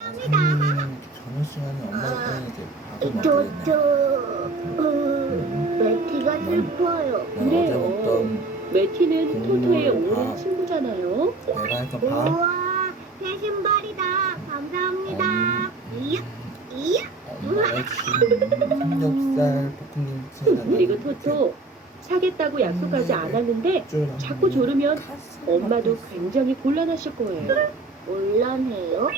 상민이는 저녁 시간에 엄마를 꺼내야지 밥을 먹어야겠네. 매티가 슬퍼요. 너 어제 먹던 매티는 토토의 국물 오랜 밥. 친구잖아요. 내가 했던 밥. 우와, 새 신발이다. 감사합니다. 이야, 이야. 엄마가 준 삼겹살 볶음김치. 그리고 토토 사겠다고 약속하지 않았는데 자꾸 조르면 엄마도 굉장히 곤란하실 거예요. 곤란해요?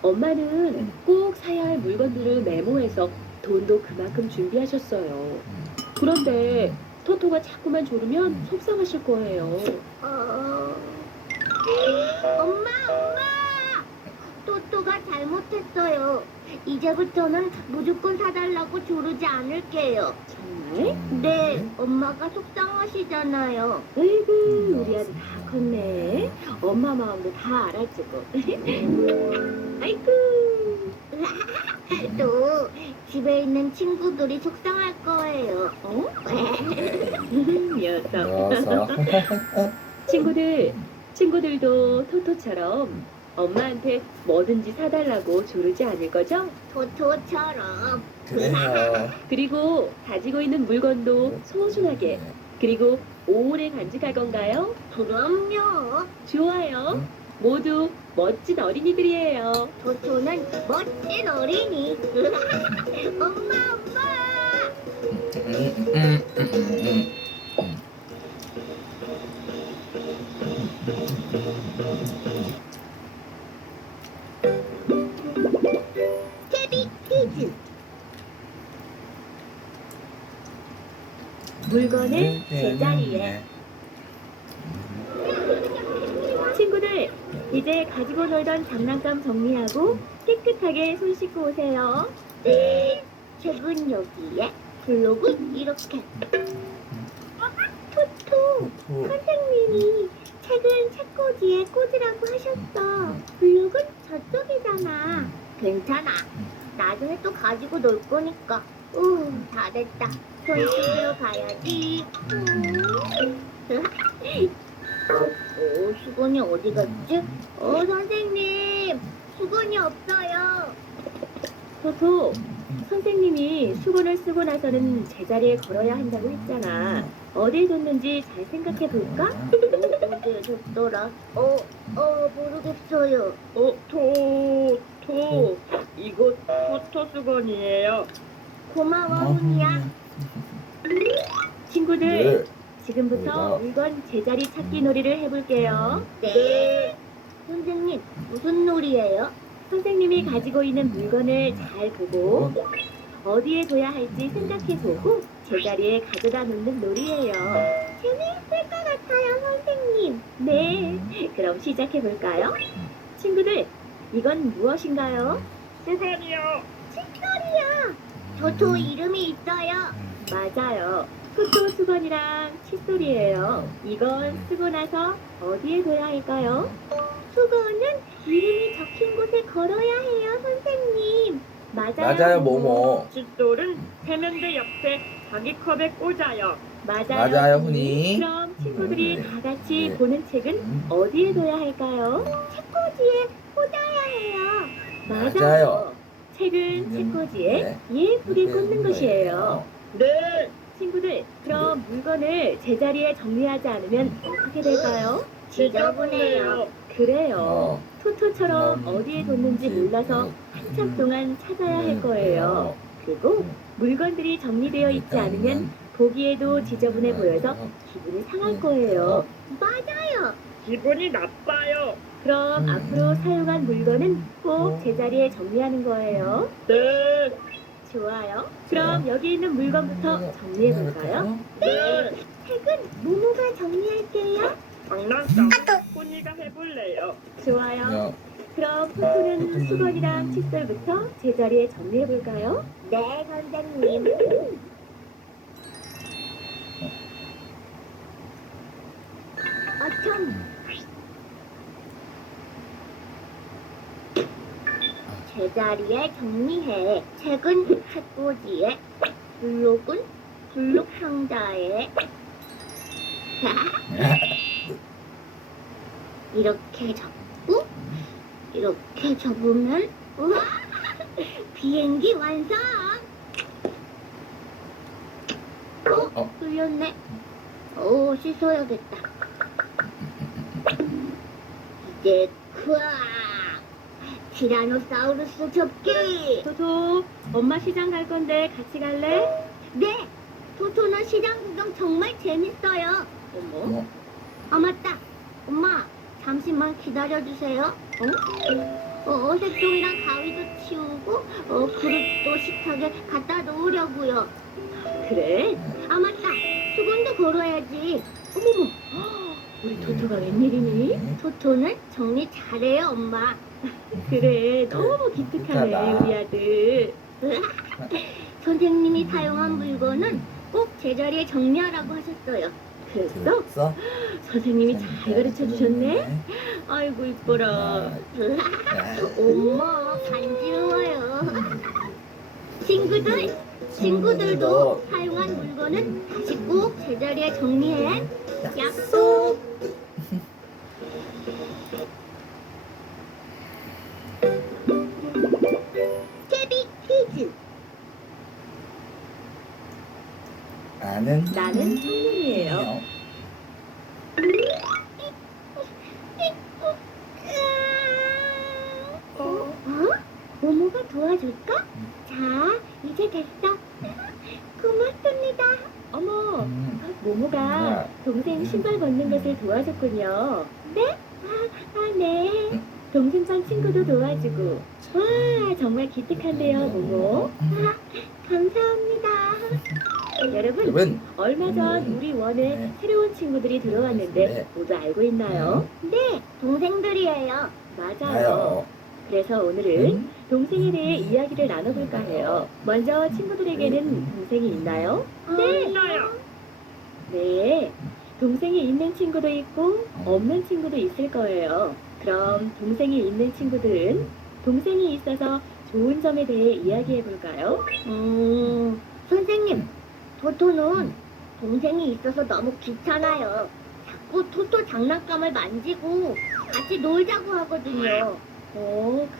엄마는 꼭 사야 할 물건들을 메모해서 돈도 그만큼 준비하셨어요. 그런데 토토가 자꾸만 조르면 속상하실 거예요. 엄마! 토토가 잘못했어요. 이제부터는 무조건 사달라고 조르지 않을게요. 정말? 네, 엄마가 속상하시잖아요. 아이고 우리 아들 다 컸네. 엄마 마음도 다 알아주고. 아이고. 또 집에 있는 친구들이 속상할 거예요. 어? 녀석. 넣어서. 친구들도 토토처럼 엄마한테 뭐든지 사달라고 조르지 않을 거죠? 토토처럼. 그래요. 그리고 가지고 있는 물건도 소중하게 그리고 오래 간직할 건가요? 그럼요. 좋아요. 모두 멋진 어린이들이에요. 토토는 멋진 어린이. 엄마. 캐비 퀴즈. 물건을 제자리에. 친구들, 이제 가지고 놀던 장난감 정리하고 깨끗하게 손 씻고 오세요. 네. 책은 여기에. 블록은 이렇게. 토토. 선생님이 책은 책꽂이에 꽂으라고 하셨어. 블록은 저쪽이잖아. 괜찮아. 나중에 또 가지고 놀 거니까. 다 됐다. 손 씻으러 가야지. 수건이 어디 갔지? 선생님. 수건이 없어요. 토토, 선생님이 수건을 쓰고 나서는 제자리에 걸어야 한다고 했잖아. 어디에 뒀는지 잘 생각해 볼까? 어디에 뒀더라? 모르겠어요. 이거 토토 수건이에요. 고마워, 훈이야. 친구들, 네. 지금부터 물건 제자리 찾기 놀이를 해볼게요. 네. 선생님, 무슨 놀이예요? 선생님이 가지고 있는 물건을 잘 보고 어디에 둬야 할지 생각해보고 제자리에 가져다 놓는 놀이예요. 재미있을 것 같아요, 선생님. 네, 그럼 시작해볼까요? 친구들, 이건 무엇인가요? 수건이요. 칫솔이요. 토토 이름이 있어요. 맞아요. 토토 수건이랑 칫솔이에요. 이건 쓰고 나서 어디에 둬야 할까요? 수건은 이름이 적힌 곳에 걸어야 해요, 선생님. 맞아요, 모모. 칫솔은 세면대 옆에 자기 컵에 꽂아요. 맞아요, 훈이. 그럼 친구들이 다 같이 네. 보는 책은 어디에 둬야 할까요? 책꽂이에 꽂아야 해요. 맞아요. 책은 책꽂이에 네. 예쁘게 네. 꽂는 것이에요. 네. 친구들, 그럼 물건을 제자리에 정리하지 않으면 어떻게 될까요? 지저분해요. 그래요. 토토처럼 음, 어디에 뒀는지 몰라서 한참 동안 찾아야 할 거예요. 그리고 물건들이 정리되어 있지 않으면 보기에도 지저분해 보여서 기분이 상할 거예요. 맞아요. 기분이 나빠요. 그럼 앞으로 사용한 물건은 꼭 제자리에 정리하는 거예요. 네. 좋아요. 그럼 여기 있는 물건부터 정리해 볼까요? 네. 책은 모모가 정리할게요. 장난감. 훈이가 해볼래요. 좋아요. 그럼 토토는 수건이랑 칫솔부터 제자리에 정리해 볼까요? 네, 선생님. 참. 제자리에 정리해. 책은 책꽂이에, 블록은 블록 상자에. 이렇게 잡고 이렇게 접으면 우와! 비행기 완성! 흘렸네. 씻어야겠다. 이제 크아! 티라노사우루스 접기! 토토, 엄마 시장 갈 건데 같이 갈래? 네! 토토는 시장 구경 정말 재밌어요. 어머, 맞다. 엄마, 잠시만 기다려주세요. 색종이랑 가위도 치우고, 그릇도 식탁에 갖다 놓으려고요. 그래? 맞다. 수건도 걸어야지. 어머머, 우리 토토가 웬일이니? 토토는 정리 잘해요, 엄마. 그래, 너무 기특하네, 기특하다. 우리 아들. 선생님이 사용한 물건은 꼭 제자리에 정리하라고 하셨어요. 그랬어? 들었어? 선생님이 잘 가르쳐 주셨네? 아이고, 이뻐라. 엄마, 간지러워요. 친구들도 사용한 물건은 다시 꼭 제자리에 정리해. 약속! 캐비 퀴즈. 나는 성문이에요. 모모가 도와줄까? 자, 이제 됐어. 고맙습니다. 어머, 음, 모모가 동생 신발 벗는 것을 도와줬군요. 네? 네. 동생 반 친구도 도와주고. 와, 정말 기특한데요, 모모. 감사합니다. 여러분, 여러분, 얼마 전 우리 원에 네. 새로운 친구들이 들어왔는데 네. 모두 알고 있나요? 네, 동생들이에요. 맞아요. 나요. 그래서 오늘은 응? 동생에 대해 이야기를 나눠볼까 해요. 먼저 친구들에게는 동생이 있나요? 네. 있어요. 네. 동생이 있는 친구도 있고 없는 친구도 있을 거예요. 그럼 동생이 있는 친구들은 동생이 있어서 좋은 점에 대해 이야기해 볼까요? 선생님, 토토는 동생이 있어서 너무 귀찮아요. 자꾸 토토 장난감을 만지고 같이 놀자고 하거든요.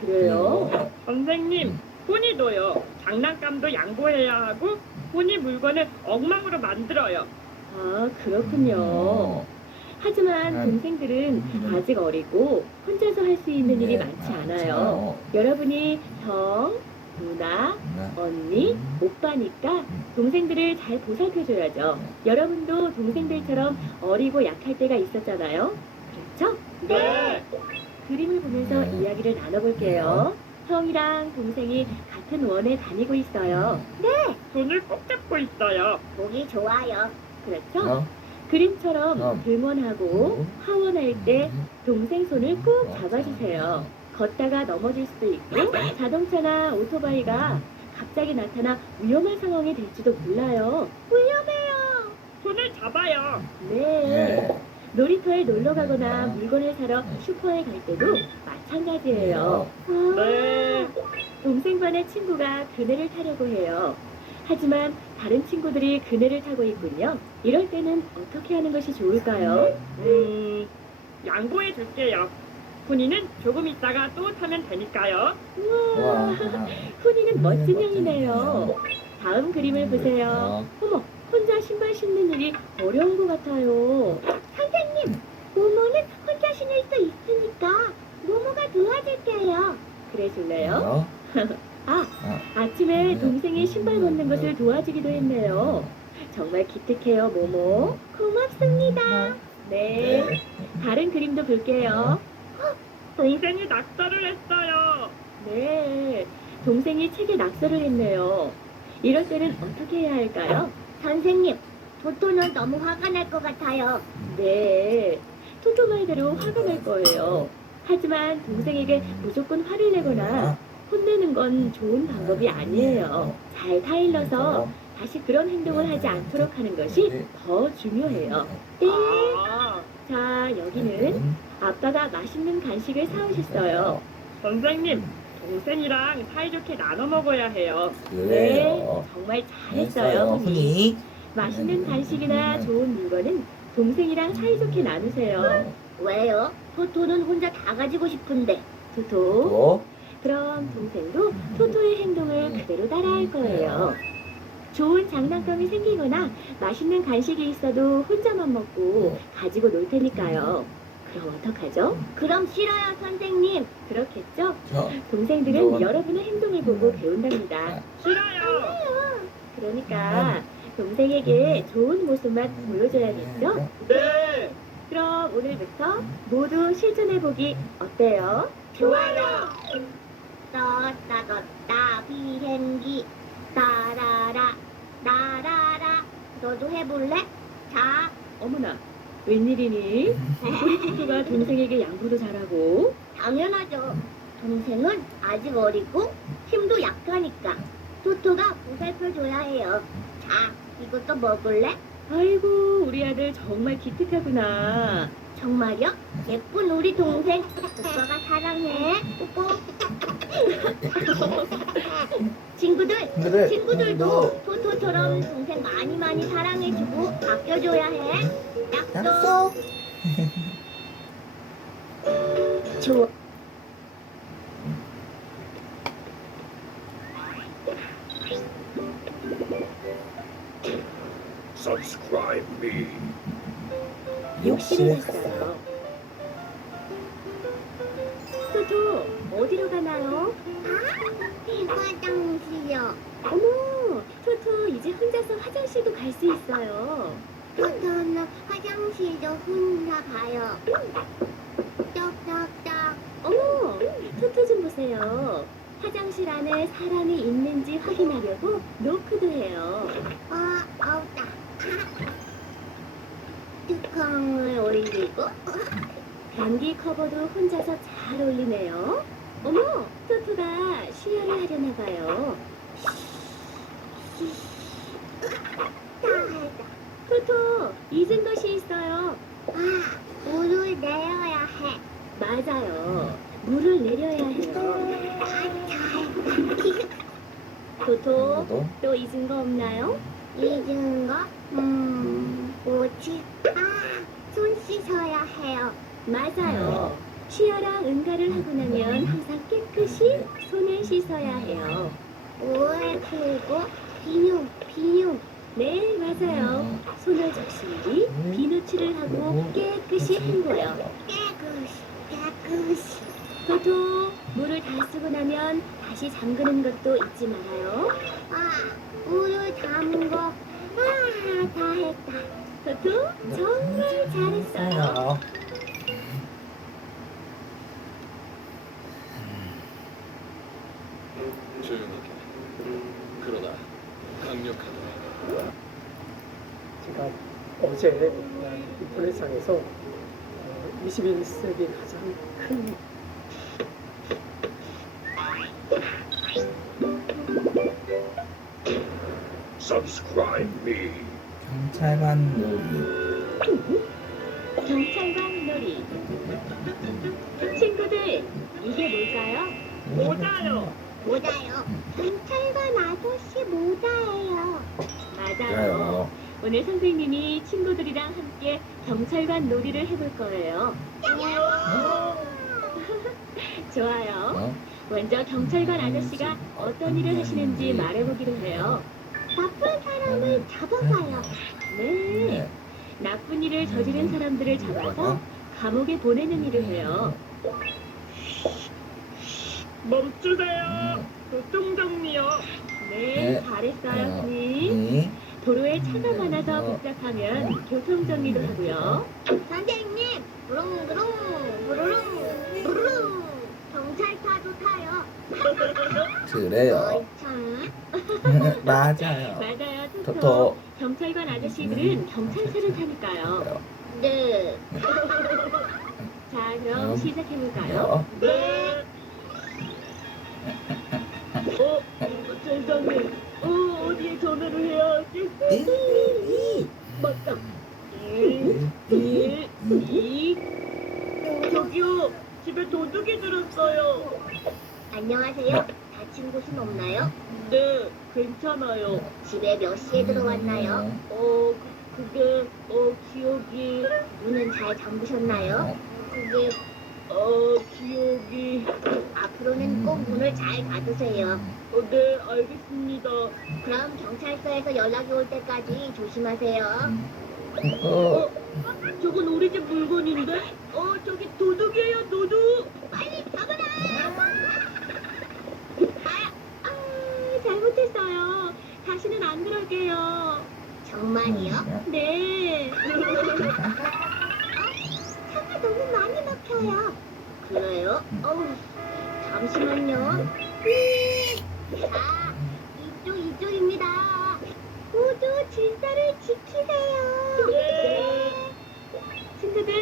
그래요? 선생님, 훈이도요. 장난감도 양보해야 하고 훈이 물건을 엉망으로 만들어요. 아, 그렇군요. 하지만 동생들은 아직 어리고 혼자서 할 수 있는 일이 많지 않아요. 여러분이 형, 누나, 언니, 오빠니까 동생들을 잘 보살펴줘야죠. 여러분도 동생들처럼 어리고 약할 때가 있었잖아요. 그렇죠? 네. 그림을 보면서 네. 이야기를 나눠볼게요. 형이랑 동생이 같은 원에 다니고 있어요. 손을 꼭 잡고 있어요. 보기 좋아요. 그렇죠? 그림처럼 등원하고 하원할 때 동생 손을 꼭 잡아주세요. 걷다가 넘어질 수도 있고 자동차나 오토바이가 갑자기 나타나 위험한 상황이 될지도 몰라요. 위험해요. 손을 잡아요. 네. 놀이터에 놀러 가거나 물건을 사러 슈퍼에 갈 때도 마찬가지예요. 네. 동생 반의 친구가 그네를 타려고 해요. 하지만 다른 친구들이 그네를 타고 있군요. 이럴 때는 어떻게 하는 것이 좋을까요? 양보해 줄게요. 훈이는 조금 있다가 또 타면 되니까요. 우와, 훈이는 멋진 형이네요. 다음 그림을 보세요. 어머, 혼자 신발 신는 일이 어려운 것 같아요. 선생님, 모모는 혼자 신을 수 있으니까 모모가 도와줄게요. 그래줄래요? 아침에 동생이 신발 벗는 것을 도와주기도 했네요. 정말 기특해요, 모모. 고맙습니다. 네. 다른 그림도 볼게요. 동생이 낙서를 했어요. 네. 동생이 책에 낙서를 했네요. 이럴 때는 어떻게 해야 할까요? 선생님, 토토는 너무 화가 날 것 같아요. 네. 토토 말대로 화가 날 거예요. 하지만 동생에게 무조건 화를 내거나 혼내는 건 좋은 방법이 아니에요. 잘 타일러서 다시 그런 행동을 하지 않도록 하는 것이 더 중요해요. 네. 아, 자, 여기는 아빠가 맛있는 간식을 사오셨어요. 선생님, 동생이랑 사이좋게 나눠 먹어야 해요. 네, 정말 잘했어요, 훈이. 훈이. 맛있는 간식이나 좋은 물건은 동생이랑 사이좋게 나누세요. 왜요? 토토는 혼자 다 가지고 싶은데. 토토. 또 그럼 동생도 토토의 행동을 그대로 따라할 거예요. 좋은 장난감이 생기거나 맛있는 간식이 있어도 혼자만 먹고 가지고 놀 테니까요. 그럼 어떡하죠? 그럼 싫어요, 선생님. 그렇겠죠? 저 동생들은 너는- 여러분의 행동을 보고 배운답니다. 싫어요. 그러니까 동생에게 좋은 모습만 보여줘야겠죠? 네. 그럼 오늘부터 모두 실천해보기 어때요? 좋아요. 떴다 떴다 비행기 따라라 나라라. 너도 해볼래? 자, 어머나, 웬일이니? 우리 토토가 동생에게 양보도 잘하고. 당연하죠. 동생은 아직 어리고 힘도 약하니까 토토가 보살펴줘야 해요. 자, 이것도 먹을래? 아이고, 우리 아들 정말 기특하구나. 정말요? 예쁜 우리 동생 오빠가 사랑해. 뽀뽀. 친구들도 토토처럼 동생 많이 사랑해주고 아껴줘야 해. 약속. 약속. 좋아. Subscribe me. 욕실에 갔어요. 토토, 어디로 가나요? 화장실이요. 어머, 토토 이제 혼자서 화장실도 갈 수 있어요. 토토는 화장실도 혼자 가요. 똑똑똑. 어머, 토토 좀 보세요. 화장실 안에 사람이 있는지 확인하려고 노크도 해요. 아우다. 뚜껑을 올리고 변기 커버도 혼자서 잘 올리네요. 어머, 토토가 쉬어를 하려나 봐요. 다 했다. 토토, 잊은 것이 있어요. 물을 내려야 해. 맞아요. 물을 내려야 해요. 다 토토, 너도 또 잊은 거 없나요? 잊은 거? 뭐지? 손 씻어야 해요. 맞아요. 쉬어랑 응가를 하고 나면 항상 깨끗이 손을 씻어야 해요. 물 풀고 비누. 네, 맞아요. 손을 적신 뒤 비누칠을 하고 깨끗이 헹궈요. 깨끗이. 토토, 물을 다 쓰고 나면 다시 잠그는 것도 잊지 말아요. 물을 담은 거. 다 했다. 토토, 정말 잘했어요. 있어요. 조용하게. 그러나 강력하다. 제가 어제 인터넷상에서 21세기 가장 큰 Subscribe me. 경찰관 놀이. 경찰관 놀이. 친구들, 이게 뭘까요? 모자요. 모자요. 경찰관 아저씨 모자예요. 맞아요. 맞아요. 오늘 선생님이 친구들이랑 함께 경찰관 놀이를 해볼 거예요. 좋아요. 어? 먼저 경찰관 아저씨가 어떤 일을 하시는지 말해보기로 해요. 나쁜 사람을 잡아가요. 네. 나쁜 일을 저지른 사람들을 잡아서 감옥에 보내는 일을 해요. 멈추세요. 교통정리요. 네, 네. 잘했어요, 손님. 도로에 차가 많아서 복잡하면 교통정리도 하고요. 선생님, 부르릉. 경찰차도 타요. 그래요. 어이 참. 맞아요. 맞아요, 토토. 토토. 경찰관 아저씨들은 경찰차를 타니까요. 네. 자, 그럼 시작해볼까요? 요. 네. 세상에. 어디에 전화를 해야 하지? 맞다. 1, 2. 저기요. 집에 도둑이 들었어요. 안녕하세요. 다친 곳은 없나요? 네, 괜찮아요. 집에 몇 시에 들어왔나요? 그게, 기억이. 문은 잘 잠그셨나요? 그게 기억이. 앞으로는 꼭 문을 잘 닫으세요. 네, 알겠습니다. 그럼 경찰서에서 연락이 올 때까지 조심하세요. 저건 우리 집 물건인데? 저기 도둑이에요, 도둑. 빨리 잡아라! 잘못했어요. 다시는 안 그럴게요. 정말이요? 네. 차가 너무 많이 막혀요. 그래요? 잠시만요. 자, 이쪽입니다. 모두 질서를 지키세요. 네. 친구들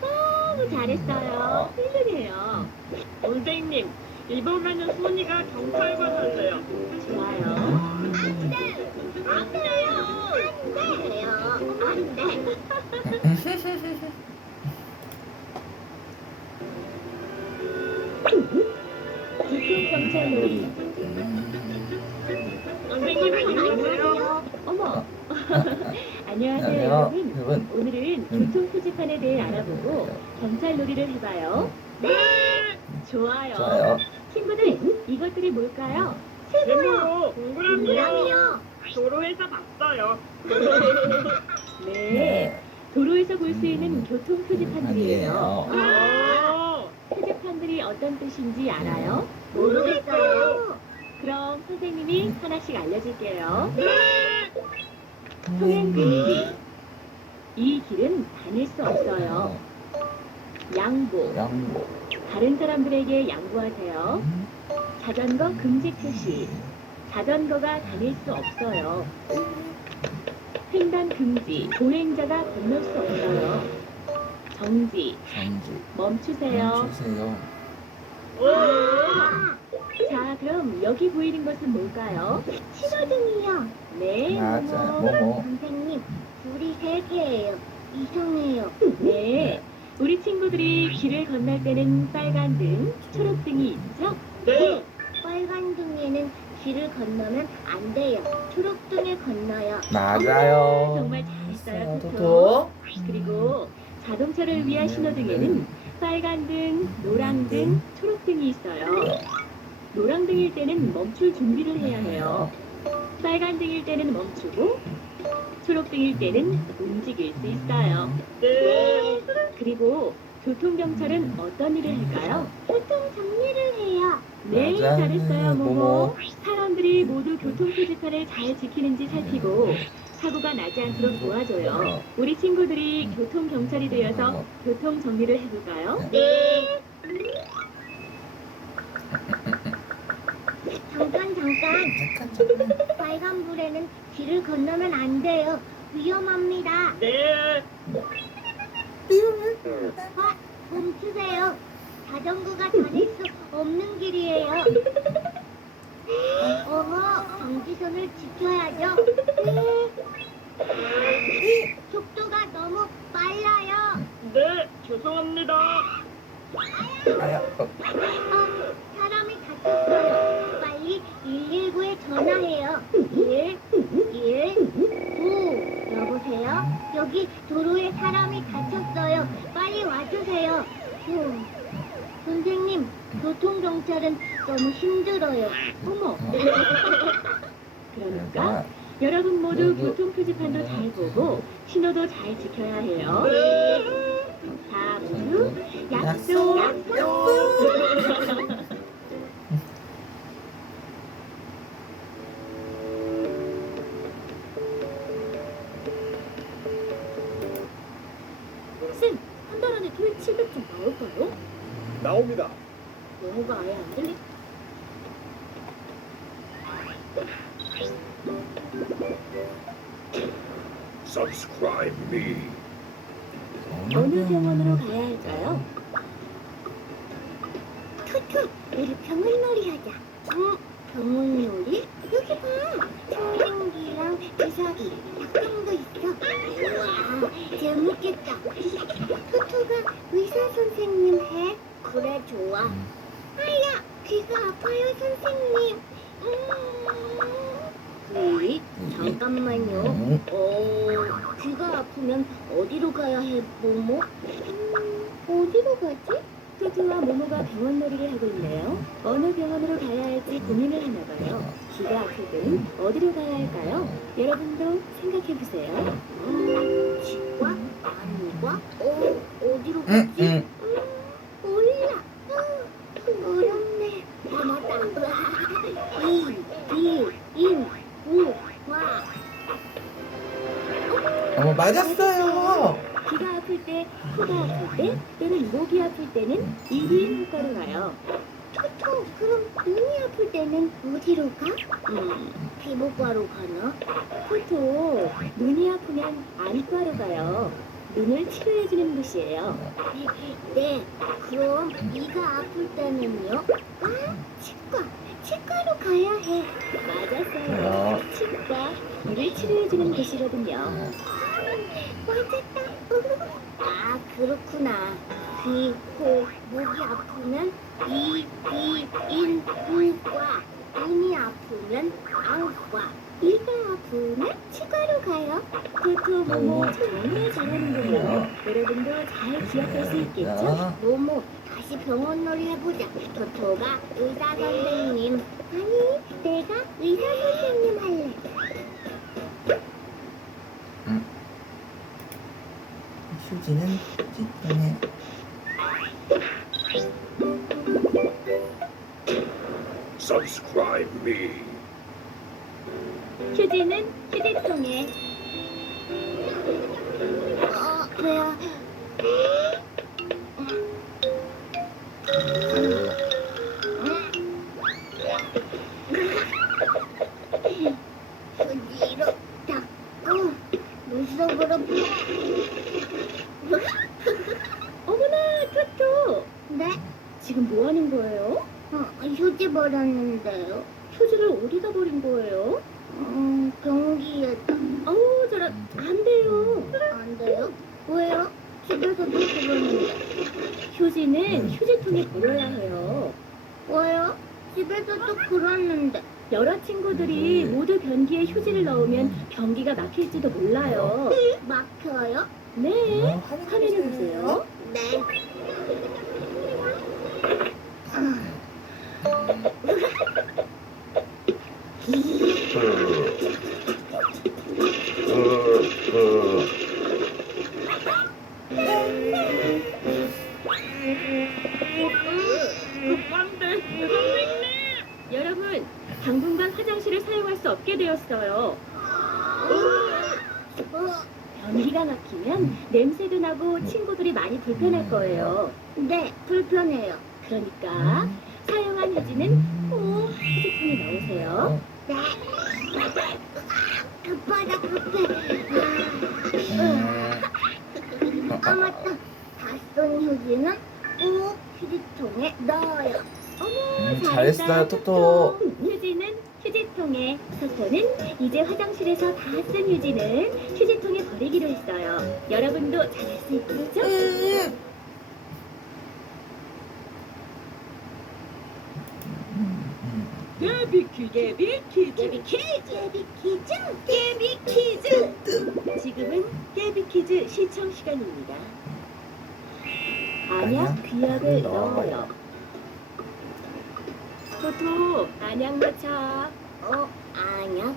너무 잘했어요. 훌륭해요. 선생님, 이번에는 순이가 경찰관 할래요. 좋아요. 안 돼! 안 돼요! 안 돼! 교통경찰놀이. 선생님, 안녕하세요. 어머. 안녕하세요, 안녕하세요, 여러분. 여러분. 오늘은 교통 표지판에 대해 알아보고 경찰놀이를 해봐요. 네. 좋아요. 좋아요. 친구들, 이것들이 뭘까요? 세모요. 동그라미요. 동그라미요. 도로에서 봤어요. 네. 도로에서 볼 수 있는 교통 표지판들이에요. 아니에요. 표지판들이 어떤 뜻인지 알아요? 모르겠어요. 그럼 선생님이 하나씩 알려줄게요. 네. 통행 금지. 이 길은 다닐 수 없어요. 양보. 양보. 다른 사람들에게 양보하세요. 자전거 금지 표시. 자전거가 다닐 수 없어요. 횡단 금지. 보행자가 건널 수 없어요. 정지. 정지. 멈추세요. 주세요. 아, 자, 그럼 여기 보이는 것은 뭘까요? 신호등이요. 네, 맞아. 모모. 뭐뭐. 선생님, 불이 3개예요. 이상해요. 네. 우리 친구들이 길을 건널 때는 빨간 등, 초록 등이 있죠? 네. 빨간 등에는 길을 건너면 안 돼요. 초록등에 건너요. 맞아요. 정말 잘했어요, 토토. 토토. 그리고 자동차를 위한 신호등에는 빨간 등, 노랑 등, 초록 등이 있어요. 노랑 등일 때는 멈출 준비를 해야 해요. 빨간 등일 때는 멈추고, 초록 등일 때는 움직일 수 있어요. 네. 그리고 교통경찰은 어떤 일을 할까요? 교통 정리를 해요. 네, 맞아. 잘했어요, 모모. 모모. 사람들이 모두 교통표지판을 잘 지키는지 살피고 사고가 나지 않도록 도와줘요. 우리 친구들이 교통경찰이 되어서 교통 정리를 해볼까요? 네. 잠깐. 빨간불에는 길을 건너면 안 돼요. 위험합니다. 네. 멈추세요. 자전거가 다닐 수 없는 길이에요. 정지선을 지켜야죠. 속도가 너무 빨라요. 네. 죄송합니다. 아야. 사람이 다쳤어요. 빨리 119에 전화해요. 119. 여보세요? 여기 도로에 사람이 다쳤어요. 빨리 와주세요. 선생님, 교통경찰은 너무 힘들어요. 어머. 그러니까 여러분 모두 교통표지판도 잘 보고 신호도 잘 지켜야 해요. 다 모두 약속. 쌤, 한 달 안에 토익 700점 나올까요? 나옵니다. 영어가 아예 안 들리? Subscribe me. 어느 병원으로 가야 할까요? 투투, 우리 병원놀이 하자. 병원놀이? 여기 봐. 청진기랑 주사기, 약병도 있어. 우와, 재밌겠다. 투투가 의사 선생님 해? 그래, 좋아. 아야, 귀가 아파요, 선생님. 잠깐만요. 귀가 아프면 어디로 가야 해, 모모? 어디로 가지? 토토와 모모가 병원놀이를 하고 있네요. 어느 병원으로 가야 할지 고민을 하나 봐요. 귀가 아플 때는 어디로 가야 할까요? 여러분도 생각해 보세요. 치과? 안과? 어디로 가지? 몰라. 어렵네. 아, 맞다. 인, 우, 와. 맞았어요. 귀가 아플 때, 코가 아플 때, 또는 목이 아플 때는 이비인후과로 가요. 토토, 그럼 눈이 아플 때는 어디로 가? 피부과로 가나? 토토, 눈이 아프면 안과로 가요. 눈을 치료해주는 곳이에요. 네, 그럼 이가 아플 때는요? 아, 치과로 가야 해. 맞았어요. 치과, 귀를 치료해주는 곳이거든요. 맞았다. 아, 그렇구나. 귀, 코, 목이 아프면 인, 우, 과. 눈이 아프면 안과. 이가 아프면 치과로 가요. 토토, 모모 정말 잘하는군요. 여러분도 잘 기억할 수 있겠죠? 모모, 다시 병원놀이 해보자. 토토가 의사 선생님. 아니, 내가 의사 선생님 할래. 휴지는 휴지통에. Subscribe me. 휴지는 휴지통에. 배야. 휴지로 닦고 물속으로 어머나, 토토! 네? 지금 뭐 하는 거예요? 휴지 버렸는데요. 휴지를 어디다 버린 거예요? 변기에다. 어우, 저런, 안 돼요. 안 돼요? 왜요? 집에서도 그러는데. 휴지는 휴지통에 버려야 해요. 왜요? 집에서도 그러는데. 여러 친구들이 모두 변기에 휴지를 넣으면 변기가 막힐지도 몰라요. 막혀요? 네, 화면을 보세요. 네. 안돼 선생님. 여러분, 당분간 화장실을 사용할 수 없게 되었어요. 변기가 막히면 냄새도 나고 친구들이 많이 불편할 거예요. 네, 불편해요. 그러니까 사용한 휴지는 꼭 휴지통에 넣으세요. 네. 급하다, 급해. 아, 맞다. 다 쓴 휴지는 꼭 휴지통에 넣어요. 어머, 잘했어요, 토토. 휴지는 휴지통에. 토토는 이제 화장실에서 다 쓴 휴지는 휴지통에 버리기로 했어요. 여러분도 잘할 수 있겠죠? 깨비 퀴즈. 지금은 깨비 퀴즈 시청 시간입니다. 안약 귀약을 넣어요. 토토, 안약 넣자. 안약.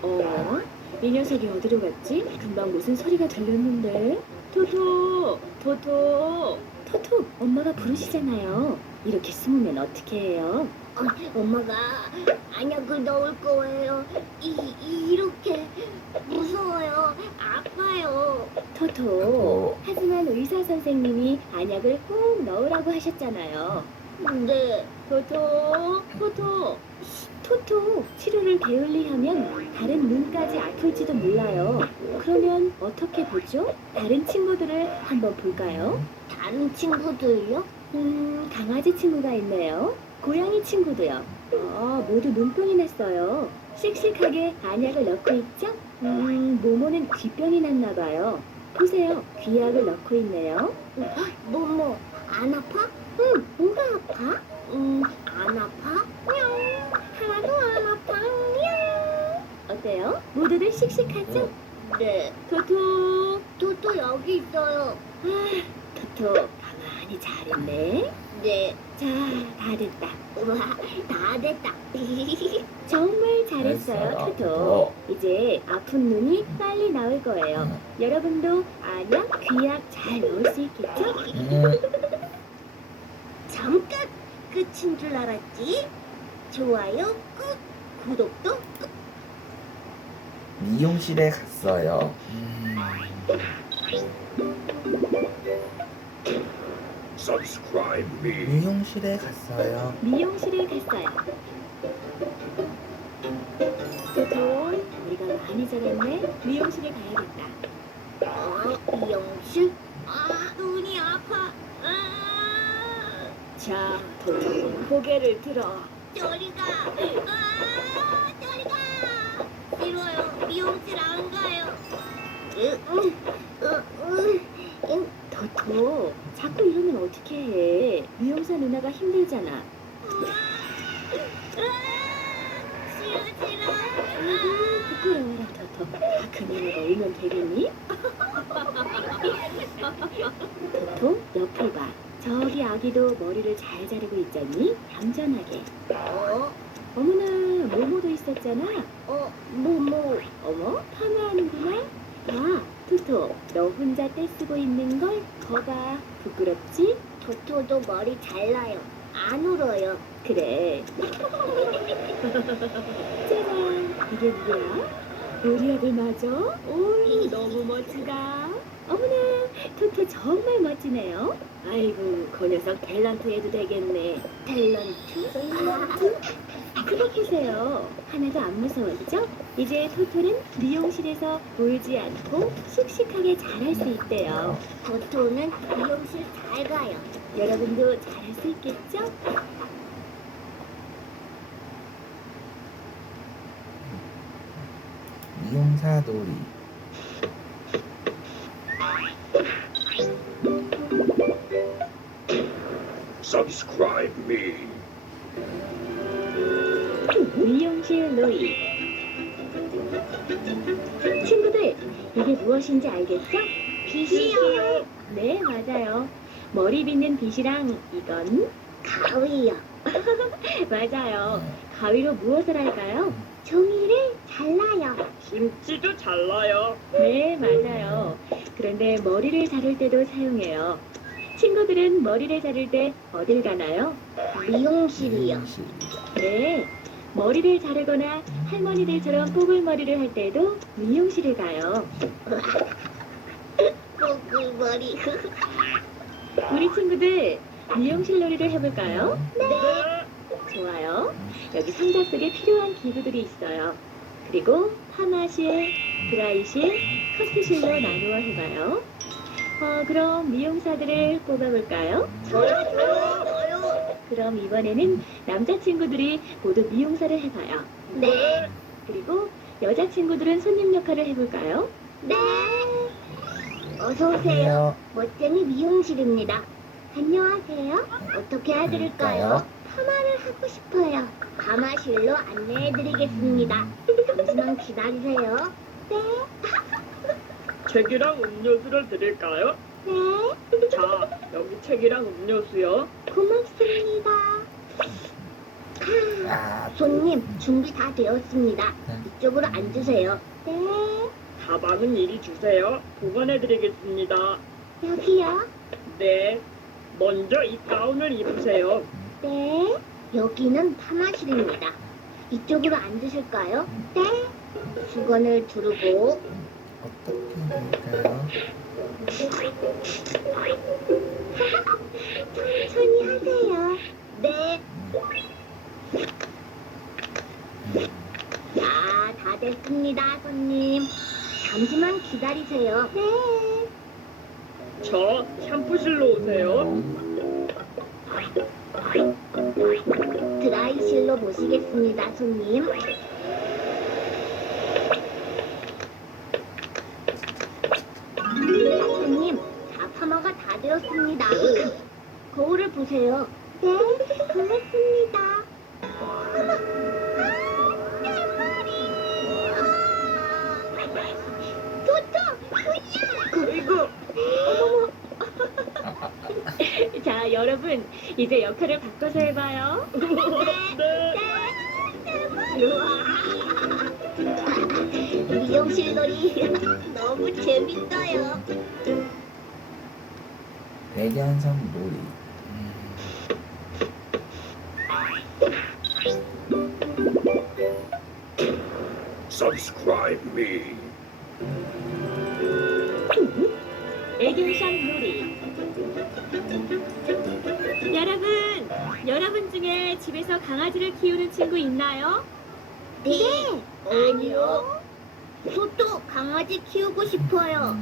아파! 이 녀석이 어디로 갔지? 금방 무슨 소리가 들렸는데. 토토, 엄마가 부르시잖아요. 이렇게 숨으면 어떻게 해요? 엄마가 안약을 넣을 거예요. 이렇게 무서워요. 아파요. 토토, 하지만 의사 선생님이 안약을 꼭 넣으라고 하셨잖아요. 네. 토토, 치료를 게을리하면 다른 눈까지 아플지도 몰라요. 그러면 어떻게 보죠? 다른 친구들을 한번 볼까요? 다른 친구들요? 강아지 친구가 있네요. 고양이 친구도요. 모두 눈병이 났어요. 씩씩하게 안약을 넣고 있죠? 모모는 귀병이 났나 봐요. 보세요, 귀약을 넣고 있네요. 모모, 안 아파? 뭐가 아파? 안 아파? 냥. 하나도 안 아파. 냥. 어때요? 모두들 씩씩하죠? 네. 토토, 토토 여기 있어요. 토토 가만히 잘했네. 네. 자, 다 됐다. 우와, 다 됐다. 정말 잘했어요, 토토. 이제 아픈 눈이 빨리 나을 거예요. 여러분도 안약, 귀약 잘 넣을 수 있겠죠? 잠깐 끝인 줄 알았지? 좋아요 끝, 구독도 끝. 미용실에 갔어요. Subscribe me. 미용실에 갔어요. 미용실에 갔어요. 토토, 우리가 많이 잘했네. 미용실에 가야겠다. 미용실? 아, 눈이 아파. 아, 자, 토토, 고개를 들어. 저리 가. 아, 저리 가. 싫어요. 미용실 안 가요. 토토, 자꾸 이러면 어떻게 해? 미용사 누나가 힘들잖아. 싫어. 부끄러워라, 토토. 그녀가 울면 되겠니? 토토, 옆을 봐. 저기 아기도 머리를 잘 자르고 있잖니? 얌전하게. 어머나, 모모도 있었잖아. 모모. 어머, 파마하는구나. 봐, 토토, 너 혼자 떼쓰고 있는 걸 거봐. 부끄럽지? 토토도 머리 잘라요. 안 울어요. 그래. 짜잔, 이게 뭐야? 우리 아들 맞아? 오, 너무 멋지다. 어머나, 토토 정말 멋지네요. 아이고, 그 녀석 탤런트 해도 되겠네. 탤런트? 그거 보세요. 하나도 안 무서웠죠? 이제 토토는 미용실에서 울지 않고 씩씩하게 잘할 수 있대요. 토토는 미용실 잘 가요. 여러분도 잘할 수 있겠죠? 미용사 놀이. Subscribe me. 미용실 놀이. 친구들, 이게 무엇인지 알겠죠? 빗이요. 네, 맞아요. 머리 빗는 빗이랑 이건 가위요. 맞아요. 가위로 무엇을 할까요? 종이를 잘라요. 김치도 잘라요. 네, 맞아요. 그런데 머리를 자를 때도 사용해요. 친구들은 머리를 자를 때 어딜 가나요? 미용실이요. 미용실입니다. 네, 머리를 자르거나 할머니들처럼 뽀글머리를 할 때도 미용실을 가요. 뽀글머리. 우리 친구들 미용실 놀이를 해볼까요? 네. 좋아요. 여기 상자 속에 필요한 기구들이 있어요. 그리고 파마실, 드라이실, 커트실로 나누어 해봐요. 그럼 미용사들을 뽑아볼까요? 저요. 그럼 이번에는 남자친구들이 모두 미용사를 해봐요. 네. 그리고 여자친구들은 손님 역할을 해볼까요? 네. 어서 오세요. 멋쟁이 미용실입니다. 안녕하세요. 어떻게 해드릴까요? 파마를 하고 싶어요. 파마실로 안내해드리겠습니다. 잠시만 기다리세요. 네. 책이랑 음료수를 드릴까요? 네. 자, 여기 책이랑 음료수요. 고맙습니다. 아, 손님, 준비 다 되었습니다. 네. 이쪽으로 앉으세요. 네. 가방은 이리 주세요. 보관해드리겠습니다. 여기요. 네. 먼저 이 가운을 입으세요. 네. 여기는 파마실입니다. 이쪽으로 앉으실까요? 네. 수건을 두르고 어떻게 할까요? 천천히 하세요. 네. 자, 다 됐습니다, 손님. 잠시만 기다리세요. 네. 저 샴푸실로 오세요. 드라이실로 모시겠습니다, 손님. 손님, 자, 파마가 다 되었습니다. 거울을 보세요. 네, 고맙습니다. 어머, 내 머리. 자, 여러분, 이제 역할을 바꿔서 해봐요. 미용실 놀이 너무 재밌어요. 애견섬 놀이. Subscribe me. 애견샵 놀이. 여러분 중에 집에서 강아지를 키우는 친구 있나요? 네. 아니요. 저도 강아지 키우고 싶어요.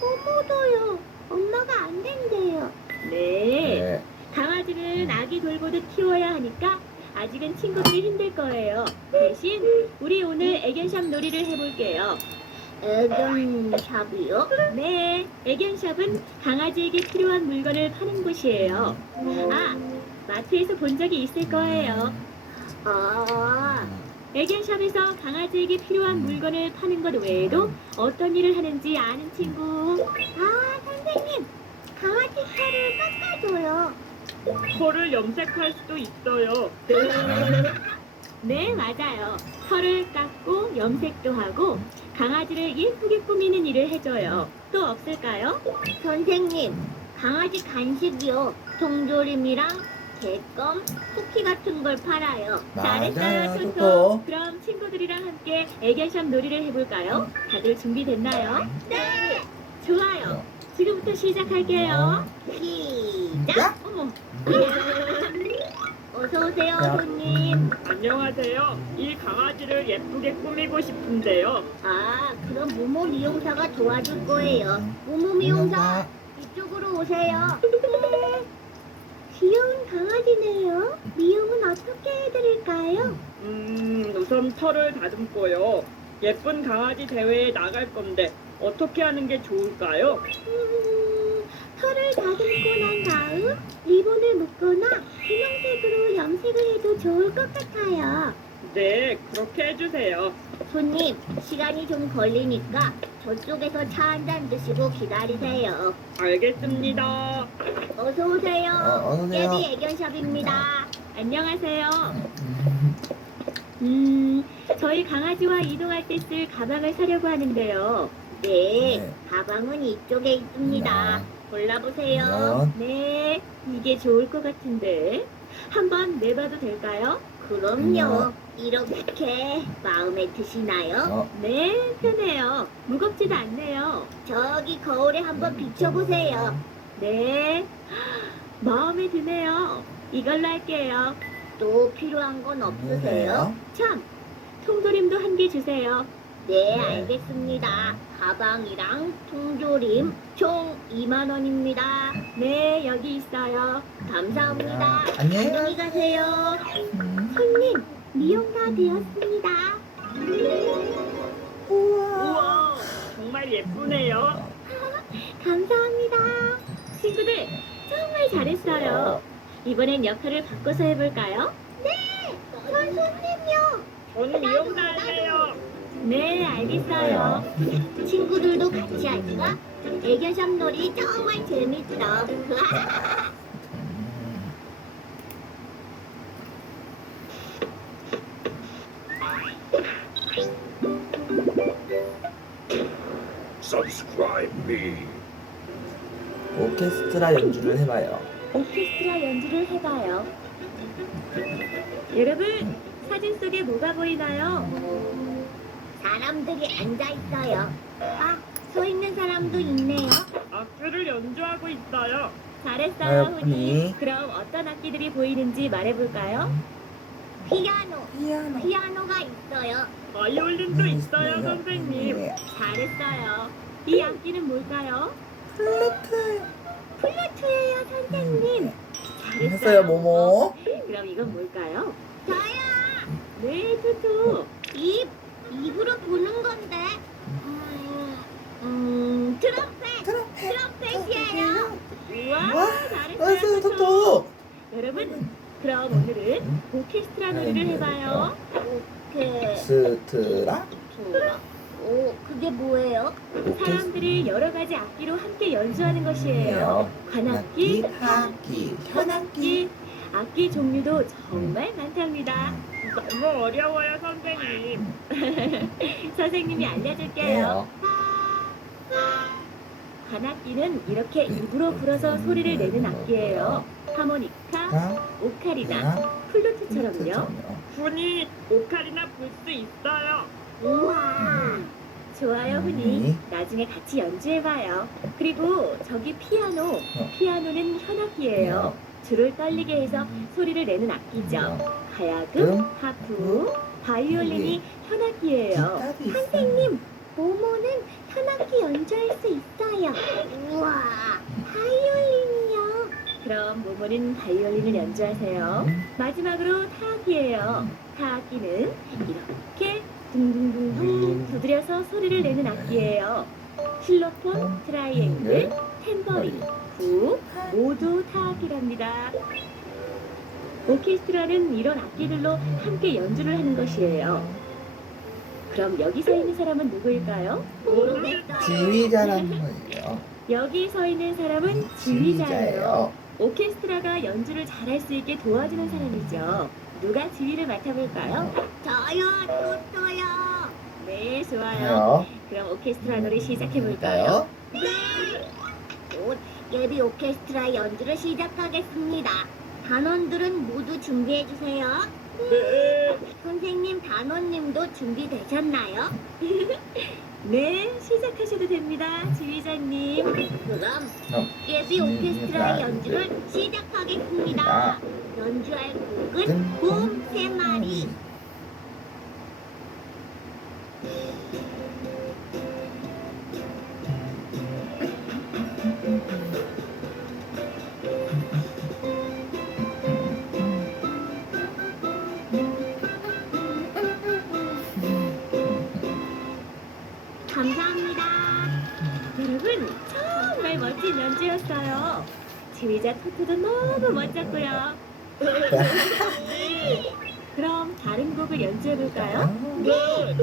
어머도요. 엄마가 안 된대요. 네. 강아지는 아기 돌보듯 키워야 하니까 아직은 친구들이 힘들 거예요. 대신 우리 오늘 애견샵 놀이를 해볼게요. 애견샵이요? 네, 애견샵은 강아지에게 필요한 물건을 파는 곳이에요. 아, 마트에서 본 적이 있을 거예요. 아, 애견샵에서 강아지에게 필요한 물건을 파는 것 외에도 어떤 일을 하는지 아는 친구? 선생님. 강아지 털을 깎아줘요. 털을 염색할 수도 있어요. 네, 맞아요. 털을 깎고 염색도 하고 강아지를 예쁘게 꾸미는 일을 해줘요. 또 없을까요? 선생님, 강아지 간식이요. 통조림이랑 개껌, 쿠키 같은 걸 팔아요. 잘했어요, 맞아요, 토토. 토토. 그럼 친구들이랑 함께 애견샵 놀이를 해볼까요? 다들 준비됐나요? 네. 좋아요. 지금부터 시작할게요. 시작. 어머, 어서 오세요, 야. 손님. 안녕하세요. 이 강아지를 예쁘게 꾸미고 싶은데요. 그럼 모모 미용사가 도와줄 거예요. 모모 미용사, 이쪽으로 오세요. 네. 귀여운 강아지네요. 미용은 어떻게 해드릴까요? 우선 털을 다듬고요. 예쁜 강아지 대회에 나갈 건데 어떻게 하는 게 좋을까요? 털을 다듬고 난 다음 리본을 묶거나 분홍색으로 염색을 해도 좋을 것 같아요. 네, 그렇게 해주세요. 손님, 시간이 좀 걸리니까 저쪽에서 차 한 잔 드시고 기다리세요. 알겠습니다. 어서 오세요. 어서 오세요. 예비 애견샵입니다. 안녕하세요. 저희 강아지와 이동할 때 쓸 가방을 사려고 하는데요. 네, 가방은 이쪽에 있습니다. 골라보세요. 네, 이게 좋을 것 같은데. 한번 내봐도 될까요? 그럼요. 이렇게 마음에 드시나요? 네, 편해요. 무겁지도 않네요. 저기 거울에 한번 비춰보세요. 네, 마음에 드네요. 이걸로 할게요. 또 필요한 건 없으세요? 참, 통조림도 한 개 주세요. 네, 알겠습니다. 가방이랑 통조림 총 2만 원입니다. 네, 여기 있어요. 감사합니다. 안녕히 가세요. 음. 손님, 미용 다 되었습니다. 우와, 정말 예쁘네요. 감사합니다. 친구들, 정말 잘했어요. 이번엔 역할을 바꿔서 해볼까요? 손님요. 전 미용사 할래요. 네, 알겠어요. 친구들도 같이 할까? 애견샵 놀이 정말 재밌어. Subscribe me. 오케스트라 연주를 해봐요. 오케스트라 연주를 해봐요. 여러분, 사진 속에 뭐가 보이나요? 사람들이 앉아 있어요. 서 있는 사람도 있네요. 악기를 연주하고 있어요. 잘했어요, 네, 훈이. 그럼 어떤 악기들이 보이는지 말해볼까요? 피아노가 있어요. 바이올린도 있어요, 선생님. 네. 잘했어요. 이 악기는 뭘까요? 플루트예요, 선생님. 잘했어요. 했어요, 모모. 그럼 이건 뭘까요? 저요. 네, 투투. 입으로 부는 건데. 트럼펫이에요. 우와, 우와, 잘했어요, 왔어요, 투투. 토토. 여러분, 그럼 오늘은 오케스트라 놀이를 해봐요. 오케스트라. 스트라? 오, 그게 뭐예요? 사람들이 여러 가지 악기로 함께 연주하는 것이에요. 관악기, 하악기, 현악기, 악기 종류도 정말 많답니다. 너무 어려워요, 선생님. 선생님이 알려줄게요. 관악기는 이렇게 입으로 불어서 소리를 내는 악기예요. 하모니카, 오카리나, 플루트처럼요. 훈이 오카리나 불 수 있어요. 우와. 좋아요, 훈이. 나중에 같이 연주해봐요. 그리고 저기 피아노. 피아노는 현악기예요. 줄을 떨리게 해서 소리를 내는 악기죠. 가야금, 하프, 바이올린이 현악기예요. 선생님, 모모는 현악기 연주할 수 있어요. 우와, 바이올린이요. 그럼 모모는 바이올린을 연주하세요. 마지막으로 타악기예요. 타악기는 이렇게 둥둥둥둥 두드려서 소리를 내는 악기예요. 실로폰, 트라이앵글, 탬버린, 후 모두 타악기랍니다. 오케스트라는 이런 악기들로 함께 연주를 하는 것이에요. 그럼 여기 서 있는 사람은 누구일까요? 모르겠어요. 지휘자라는 거예요. 여기 서 있는 사람은 지휘자예요. 오케스트라가 연주를 잘할 수 있게 도와주는 사람이죠. 누가 지휘를 맡아볼까요? 저요, 또또요. 네, 좋아요. 해요. 그럼 오케스트라 노래 시작해볼까요? 곧 예비 오케스트라 연주를 시작하겠습니다. 단원들은 모두 준비해주세요. 네. 선생님, 단원님도 준비되셨나요? 네, 시작하셔도 됩니다, 지휘자님. 그럼 예비 오케스트라 연주를 시작하겠습니다. 연주할 곡은 곰 3마리. 감사합니다. 여러분, 정말 멋진 연주였어요. 지휘자 토토도 너무 멋졌고요. 그럼 다른 곡을 연주해볼까요? 네.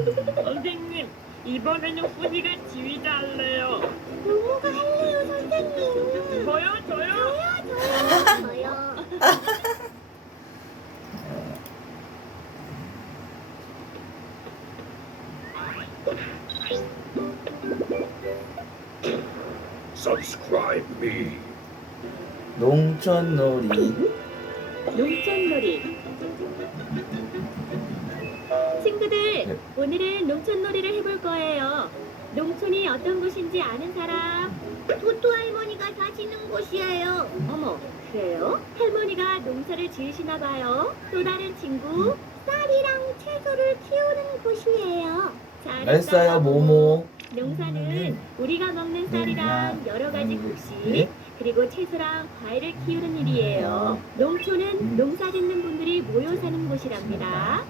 선생님, 이번에는 훈이가 지휘자 할래요. 모모가 할래요, 선생님. 저요? 저요. Subscribe me. 농촌놀이. 농촌놀이. 친구들, 오늘은 농촌놀이를 해볼 거예요. 농촌이 어떤 곳인지 아는 사람? 토토 할머니가 사시는 곳이에요. 어머, 그래요? 할머니가 농사를 지으시나 봐요. 또 다른 친구? 쌀이랑 채소를 키우는 곳이에요. 잘했어요, 모모. 농사는 우리가 먹는 쌀이랑 여러 가지 곡식, 그리고 채소랑 과일을 키우는 일이에요. 농촌은 농사 짓는 분들이 모여 사는 곳이랍니다.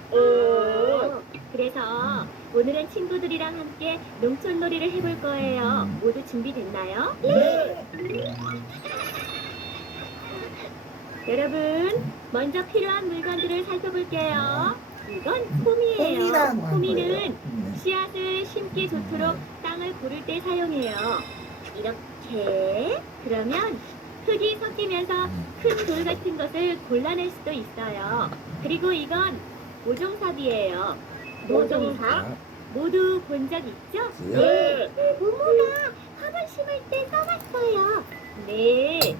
그래서 오늘은 친구들이랑 함께 농촌놀이를 해볼 거예요. 모두 준비됐나요? 네. 여러분, 먼저 필요한 물건들을 살펴볼게요. 이건 홈이에요. 홈이라고 한 홈이는 거예요. 씨앗을 심기 좋도록 땅을 고를 때 사용해요. 이렇게. 그러면 흙이 섞이면서 큰 돌 같은 것을 골라낼 수도 있어요. 그리고 이건 모종삽이에요. 모종삽? 모두 본 적 있죠? 네. 모모가 화분 심을 때 써봤어요. 네.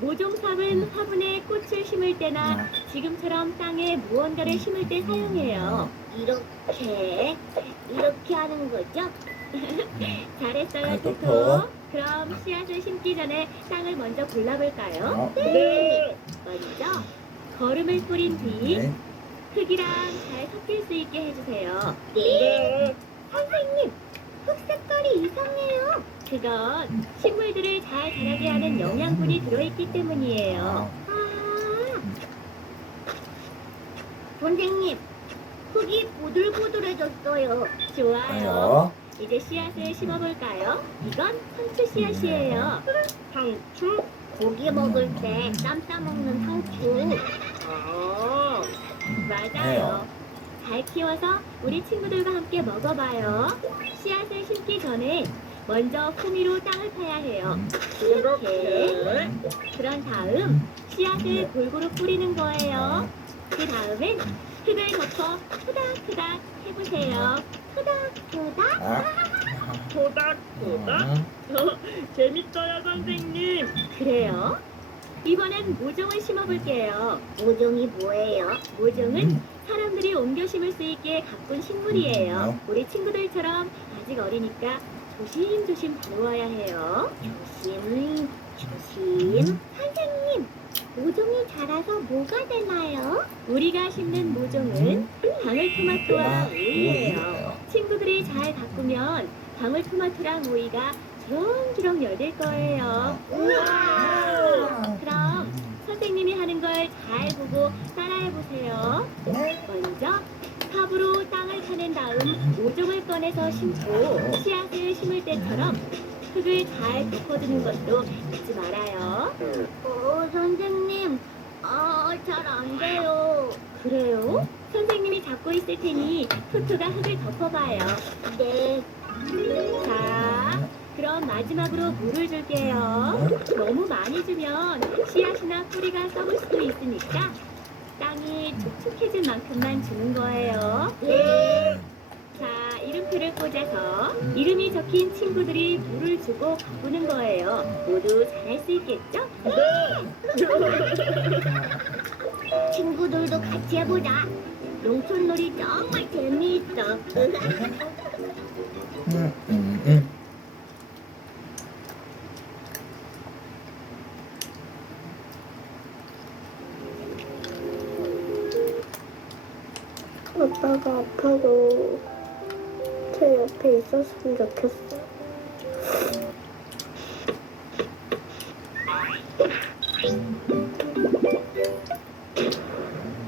모종삽은 화분에 꽃을 심을 때나 지금처럼 땅에 무언가를 심을 때 사용해요. 이렇게 하는 거죠? 잘했어요, 토토. 토토. 그럼 씨앗을 심기 전에 땅을 먼저 골라볼까요? 네. 먼저 거름을 뿌린 뒤 네. 흙이랑 잘 섞일 수 있게 해주세요. 네. 선생님, 흙 색깔이 이상해요. 그건 식물들을 잘 자라게 하는 영양분이 들어있기 때문이에요. 아, 선생님, 흙이 보들보들해졌어요. 좋아요. 아요. 이제 씨앗을 심어볼까요? 이건 상추 씨앗이에요. 상추? 고기 먹을 때 쌈 싸먹는 상추. 아. 맞아요. 잘 키워서 우리 친구들과 함께 먹어봐요. 씨앗을 심기 전에 먼저 호미로 땅을 파야 해요. 이렇게. 그런 다음 씨앗을 골고루 뿌리는 거예요. 그 다음엔 흙을 덮어 토닥토닥 해보세요. 토닥토닥. 아. 토닥토닥. 재밌어요, 선생님. 그래요? 이번엔 모종을 심어볼게요. 모종이 뭐예요? 모종은 사람들이 옮겨 심을 수 있게 가꾼 식물이에요. 우리 친구들처럼 아직 어리니까 조심조심 다루어야 해요. 조심, 조심. 선생님, 모종이 자라서 뭐가 되나요? 우리가 심는 모종은 방울토마토와 오이예요. 친구들이 잘 가꾸면 방울토마토랑 오이가 주렁주렁 열릴 거예요. 우와! 그럼 선생님이 하는 걸 잘 보고 따라해보세요. 먼저 삽으로 땅을 파낸 다음 모종을 꺼내서 심고 씨앗을 심을 때처럼 흙을 잘 덮어두는 것도 잊지 말아요. 선생님, 잘 안 돼요. 그래요? 선생님이 잡고 있을 테니 토토가 흙을 덮어봐요. 네. 자, 그럼 마지막으로 물을 줄게요. 너무 많이 주면 씨앗이나 뿌리가 썩을 수도 있으니까 땅이 촉촉해질 만큼만 주는 거예요. 네. 자, 이름표를 꽂아서 이름이 적힌 친구들이 물을 주고 가꾸는 거예요. 모두 잘할 수 있겠죠? 친구들도 같이 해보자. 농촌놀이 정말 재미있어. 아빠가 아파도 제 옆에 있었으면 좋겠어.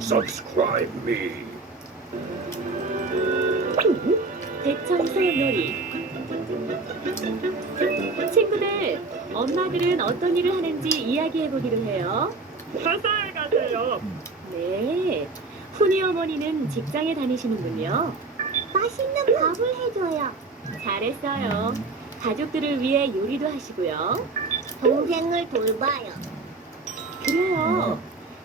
Subscribe me. 대청소놀이. 친구들, 엄마들은 어떤 일을 하는지 이야기해보기로 해요. 회사에 가세요. 네, 훈이 어머니는 직장에 다니시는군요. 맛있는 밥을 해줘요. 잘했어요. 가족들을 위해 요리도 하시고요. 동생을 돌봐요. 그래요.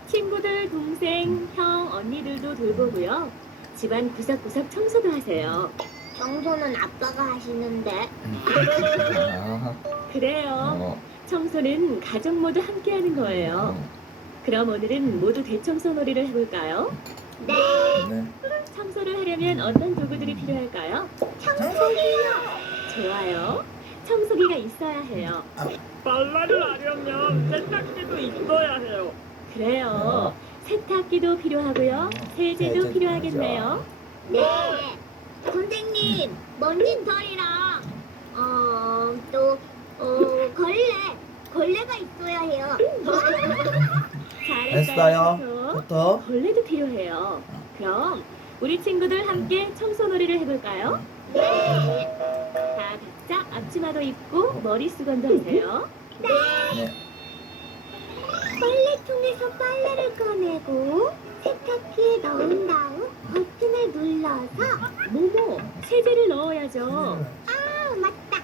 친구들, 동생, 형, 언니들도 돌보고요. 집안 구석구석 청소도 하세요. 청소는 아빠가 하시는데. 그래요. 청소는 가족 모두 함께 하는 거예요. 그럼 오늘은 모두 대청소 놀이를 해볼까요? 네. 청소를 하려면 어떤 도구들이 필요할까요? 청소기요. 좋아요. 청소기가 있어야 해요. 빨래를 하려면 세탁기도 있어야 해요. 그래요. 세탁기도 필요하고요. 세제도 필요하겠네요. 네. 선생님, 먼지털이랑 걸레가 있어야 해요. 잘했어요. 됐어요. 토토. 부터. 걸레도 필요해요. 그럼 우리 친구들 함께 청소놀이를 해볼까요? 네. 자, 각자 앞치마도 입고 머리 수건도 하세요. 네. 빨래통에서 빨래를 꺼내고 세탁기에 넣은 다음 버튼을 눌러서 모모, 세제를 넣어야죠. 맞다.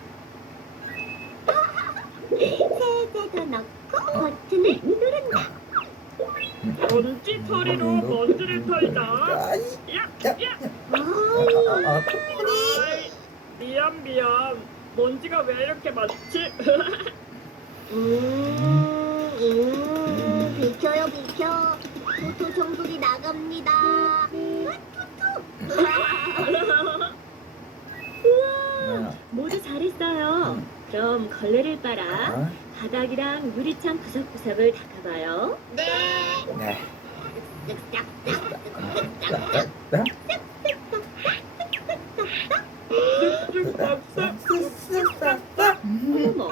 세제도 넣고 버튼을 누른다. 먼지털이로 먼지를 털자. 아이. 야, 야. 아이, 미안. 먼지가 왜 이렇게 많지? 비켜요, 비켜. 토토 청소기 나갑니다. 토토. 우와, 모두 잘했어요. 그럼 걸레를 빨아 바닥이랑 유리창 구석구석을 닦아봐요. 네. 네. 어머,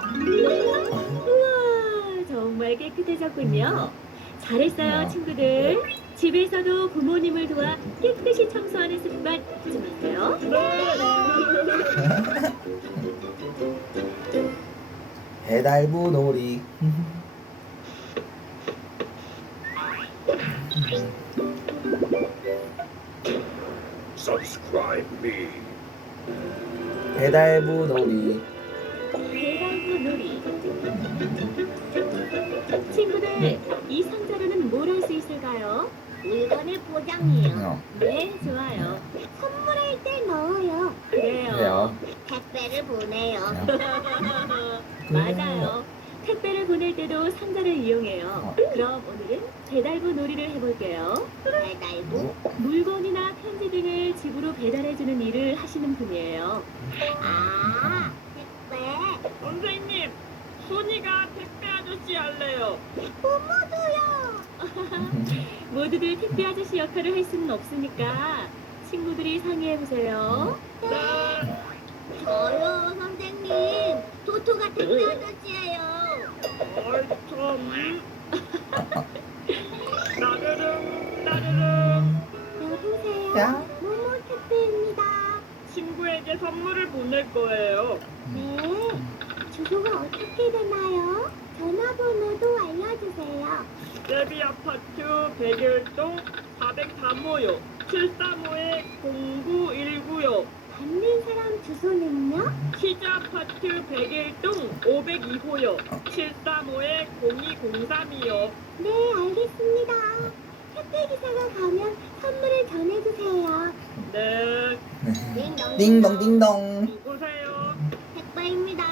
우와, 정말 깨끗해졌군요. 잘했어요, 친구들. 집에서도 부모님을 도와 깨끗이 청소하는 습관 잊지 마세요. 배달부 놀이. Subscribe me. 배달부 놀이. 배달부 놀이. 친구들, 네. 이 상자로는 뭘 할 수 있을까요? 물건을 포장해요. 어, 네, 좋아요. 선물할 때 넣어요. 그래요. 그래요. 택배를 보내요. 맞아요. 택배를 보낼 때도 상자를 이용해요. 어. 그럼 오늘은 배달부 놀이를 해볼게요. 배달부. 물건이나 편지 등을 집으로 배달해주는 일을 하시는 분이에요. 아, 택배. 선생님, 순이가 택배 아저씨 할래요. 부모도요. 모두들 택배 아저씨 역할을 할 수는 없으니까 친구들이 상의해보세요. 네. 저요, 선생님. 토토가 택배 아저씨예요. 어이, 참. 나르릉. 여보세요. 야. 모모 택배입니다. 친구에게 선물을 보낼 거예요. 네. 주소가 어떻게 되나요? 전화번호도 알려주세요. 세비 아파트 백일동 403호요. 735-0919요. 받는 사람 주소는요? 키즈 아파트 백일동 502호요. 735-0203이요. 네, 알겠습니다. 택배 기사가 가면 선물을 전해주세요. 네. 띵동 띵동. 누구세요? 택배입니다.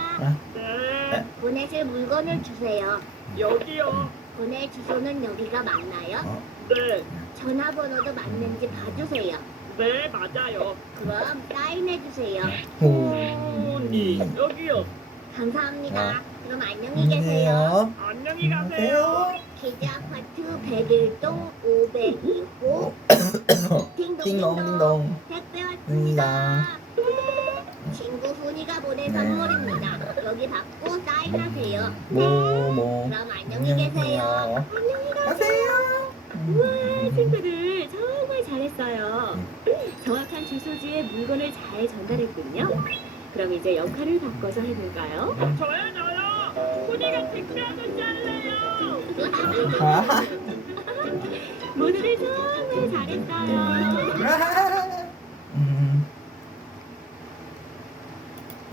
네. 보내실 물건을 주세요. 여기요. 보낼 주소는 여기가 맞나요? 네. 전화번호도 맞는지 봐주세요. 네, 맞아요. 그럼 사인해주세요. 손이 여기요. 감사합니다. 그럼 안녕히 계세요. 안녕히 가세요. 키즈 아파트 101동 502호 띵동 띵동띵동 띵동. 택배 왔습니다. 네. 친구 훈이가 보낸 네. 선물입니다. 여기 받고 사인하세요. 모모. 그럼 안녕히 계세요. 안녕히 가세요. 우와, 친구들 정말 잘했어요. 정확한 주소지에 물건을 잘 전달했군요. 그럼 이제 역할을 바꿔서 해볼까요? 저요. 훈이가 택배 아저씨 할래요. 아. 모두들 정말 잘했어요.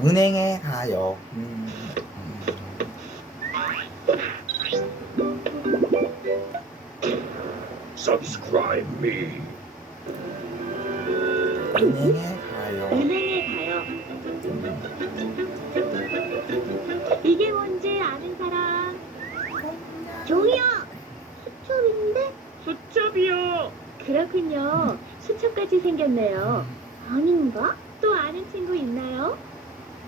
은행에 가요. Subscribe me. 은행에 가요. 은행에 가요. 이게 뭔지 아는 사람? 종이요. 수첩인데? 수첩이요. 그렇군요. 수첩같이 생겼네요. 아닌가? 또 아는 친구 있나요?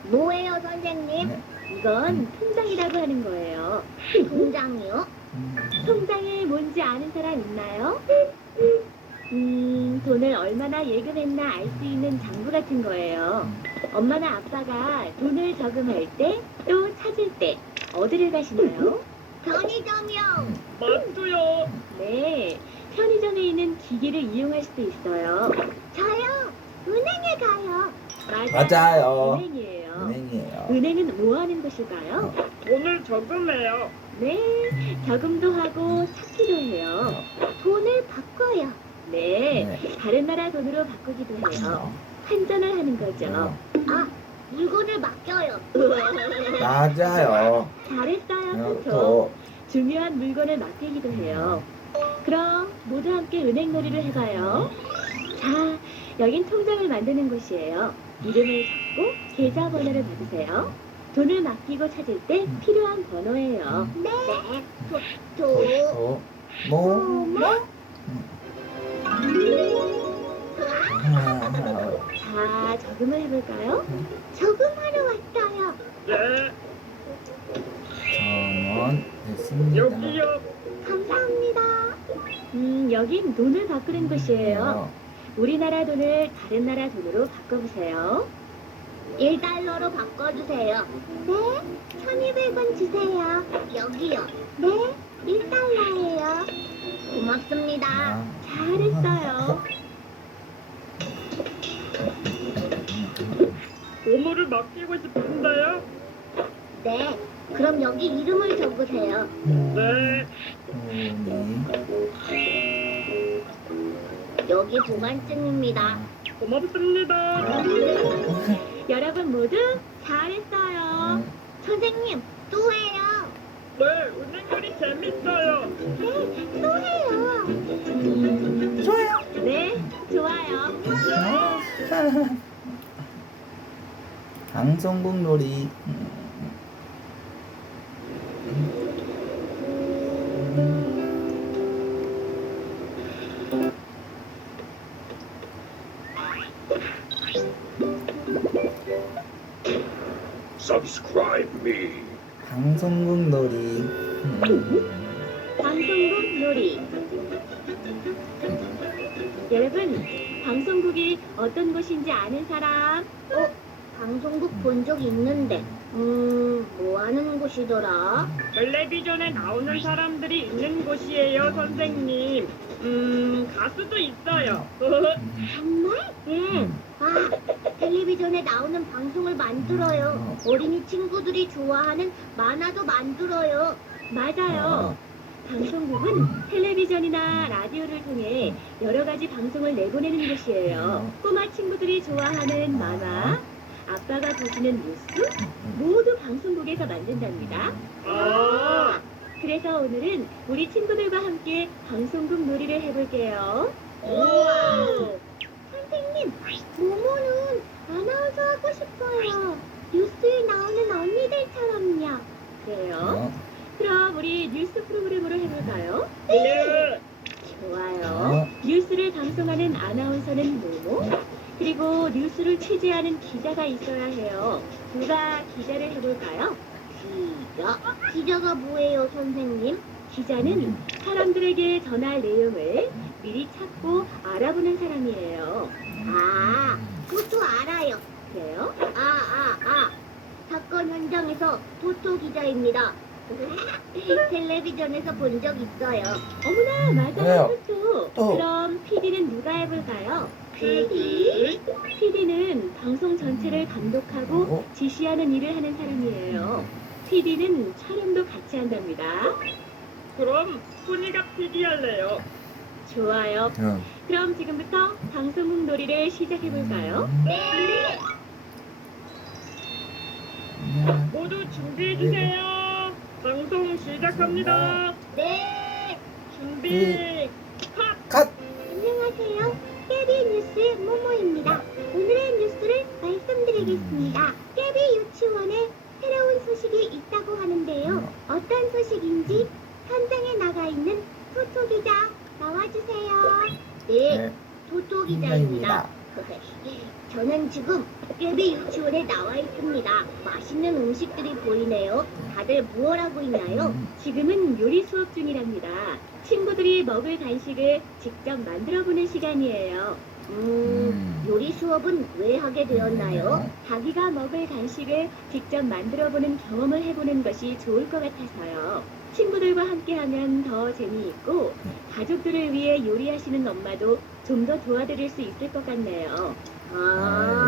뭐예요, 선생님? 이건 통장이라고 하는 거예요. 통장이요? 통장이 뭔지 아는 사람 있나요? 돈을 얼마나 예금했나 알 수 있는 장부 같은 거예요. 엄마나 아빠가 돈을 저금할 때 또 찾을 때 어디를 가시나요? 편의점이요. 맞도요. 네, 편의점에 있는 기기를 이용할 수도 있어요. 저요. 은행에 가요. 맞아요. 은행이에요. 은행이에요. 은행은 뭐 하는 곳일까요? 돈을 저금해요. 네, 저금도 하고 찾기도 해요. 돈을 바꿔요. 네, 다른 나라 돈으로 바꾸기도 해요. 환전을 하는 거죠. 아, 물건을 맡겨요. 맞아요. 잘했어요, 토토. 또 중요한 물건을 맡기기도 해요. 그럼 모두 함께 은행 놀이를 해봐요. 자, 여긴 통장을 만드는 곳이에요. 이름을 적고 계좌번호를 받으세요. 돈을 맡기고 찾을 때 필요한 번호예요. 네. 토토. 뭐? 자, 저금을 해볼까요? 저금하러 왔어요. 네. 정원 됐습니다. 여기요. 감사합니다. 여긴 돈을 바꾸는 곳이에요. 우리나라 돈을 다른 나라 돈으로 바꿔보세요. 1달러로 바꿔주세요. 네. 1200원 주세요. 여기요. 네. 1달러예요. 고맙습니다. 잘했어요. 보물을 맡기고 싶은데요. 네. 그럼 여기 이름을 적으세요. 네. 여기 보관증입니다. 고맙습니다. 여러분 모두 잘했어요. 선생님, 또 해요. 네, 은행놀이 재밌어요. 또 해요. 네, 좋아요. 방송국 놀이. Subscribe me. 방송국 놀이. 방송국 놀이. 여러분, 방송국이 어떤 곳인지 아는 사람? 방송국 본 적 있는데, 뭐 하는 곳이더라? 텔레비전에 나오는 사람들이 있는 곳이에요, 선생님. 가수도 있어요. 정말? 아, 텔레비전에 나오는 방송을 만들어요. 어린이 친구들이 좋아하는 만화도 만들어요. 맞아요. 방송국은 텔레비전이나 라디오를 통해 여러 가지 방송을 내보내는 곳이에요. 꼬마 친구들이 좋아하는 만화, 아빠가 보시는 뉴스, 모두 방송국에서 만든답니다. 아, 그래서 오늘은 우리 친구들과 함께 방송국 놀이를 해볼게요. 우와! 선생님, 모모는 아나운서 하고 싶어요. 뉴스에 나오는 언니들처럼요. 그래요? 그럼 우리 뉴스 프로그램으로 해볼까요? 네. 좋아요. 뉴스를 방송하는 아나운서는 모모, 그리고 뉴스를 취재하는 기자가 있어야 해요. 누가 기자를 해볼까요? 기자가 뭐예요, 선생님? 기자는 사람들에게 전할 내용을 미리 찾고 알아보는 사람이에요. 아, 그것도 알아요. 그래요? 사건 현장에서 토토 기자입니다. 텔레비전에서 본 적 있어요. 어머나, 맞아요. 왜요? 또. 그럼 PD는 누가 해볼까요? PD? PD는 방송 전체를 감독하고 지시하는 일을 하는 사람이에요. PD는 촬영도 같이 한답니다. 그럼 소니가 PD 할래요. 좋아요. 그럼 지금부터 방송국 놀이를 시작해볼까요? 모두 준비해주세요. 방송 시작합니다. 네. 준비. 컷. 안녕하세요. 깨비 뉴스의 모모입니다. 오늘의 뉴스를 말씀드리겠습니다. 깨비 유치원에 새로운 소식이 있다고 하는데요. 어떤 소식인지 현장에 나가 있는 토토 기자 나와주세요. 네, 토토 기자입니다. 저는 지금 깨비 유치원에 나와 있습니다. 맛있는 음식들이 보이네요. 다들 무얼 하고 있나요? 지금은 요리 수업 중이랍니다. 친구들이 먹을 간식을 직접 만들어보는 시간이에요. 요리 수업은 왜 하게 되었나요? 자기가 먹을 간식을 직접 만들어보는 경험을 해보는 것이 좋을 것 같아서요. 친구들과 함께하면 더 재미있고 가족들을 위해 요리하시는 엄마도 좀 더 도와드릴 수 있을 것 같네요.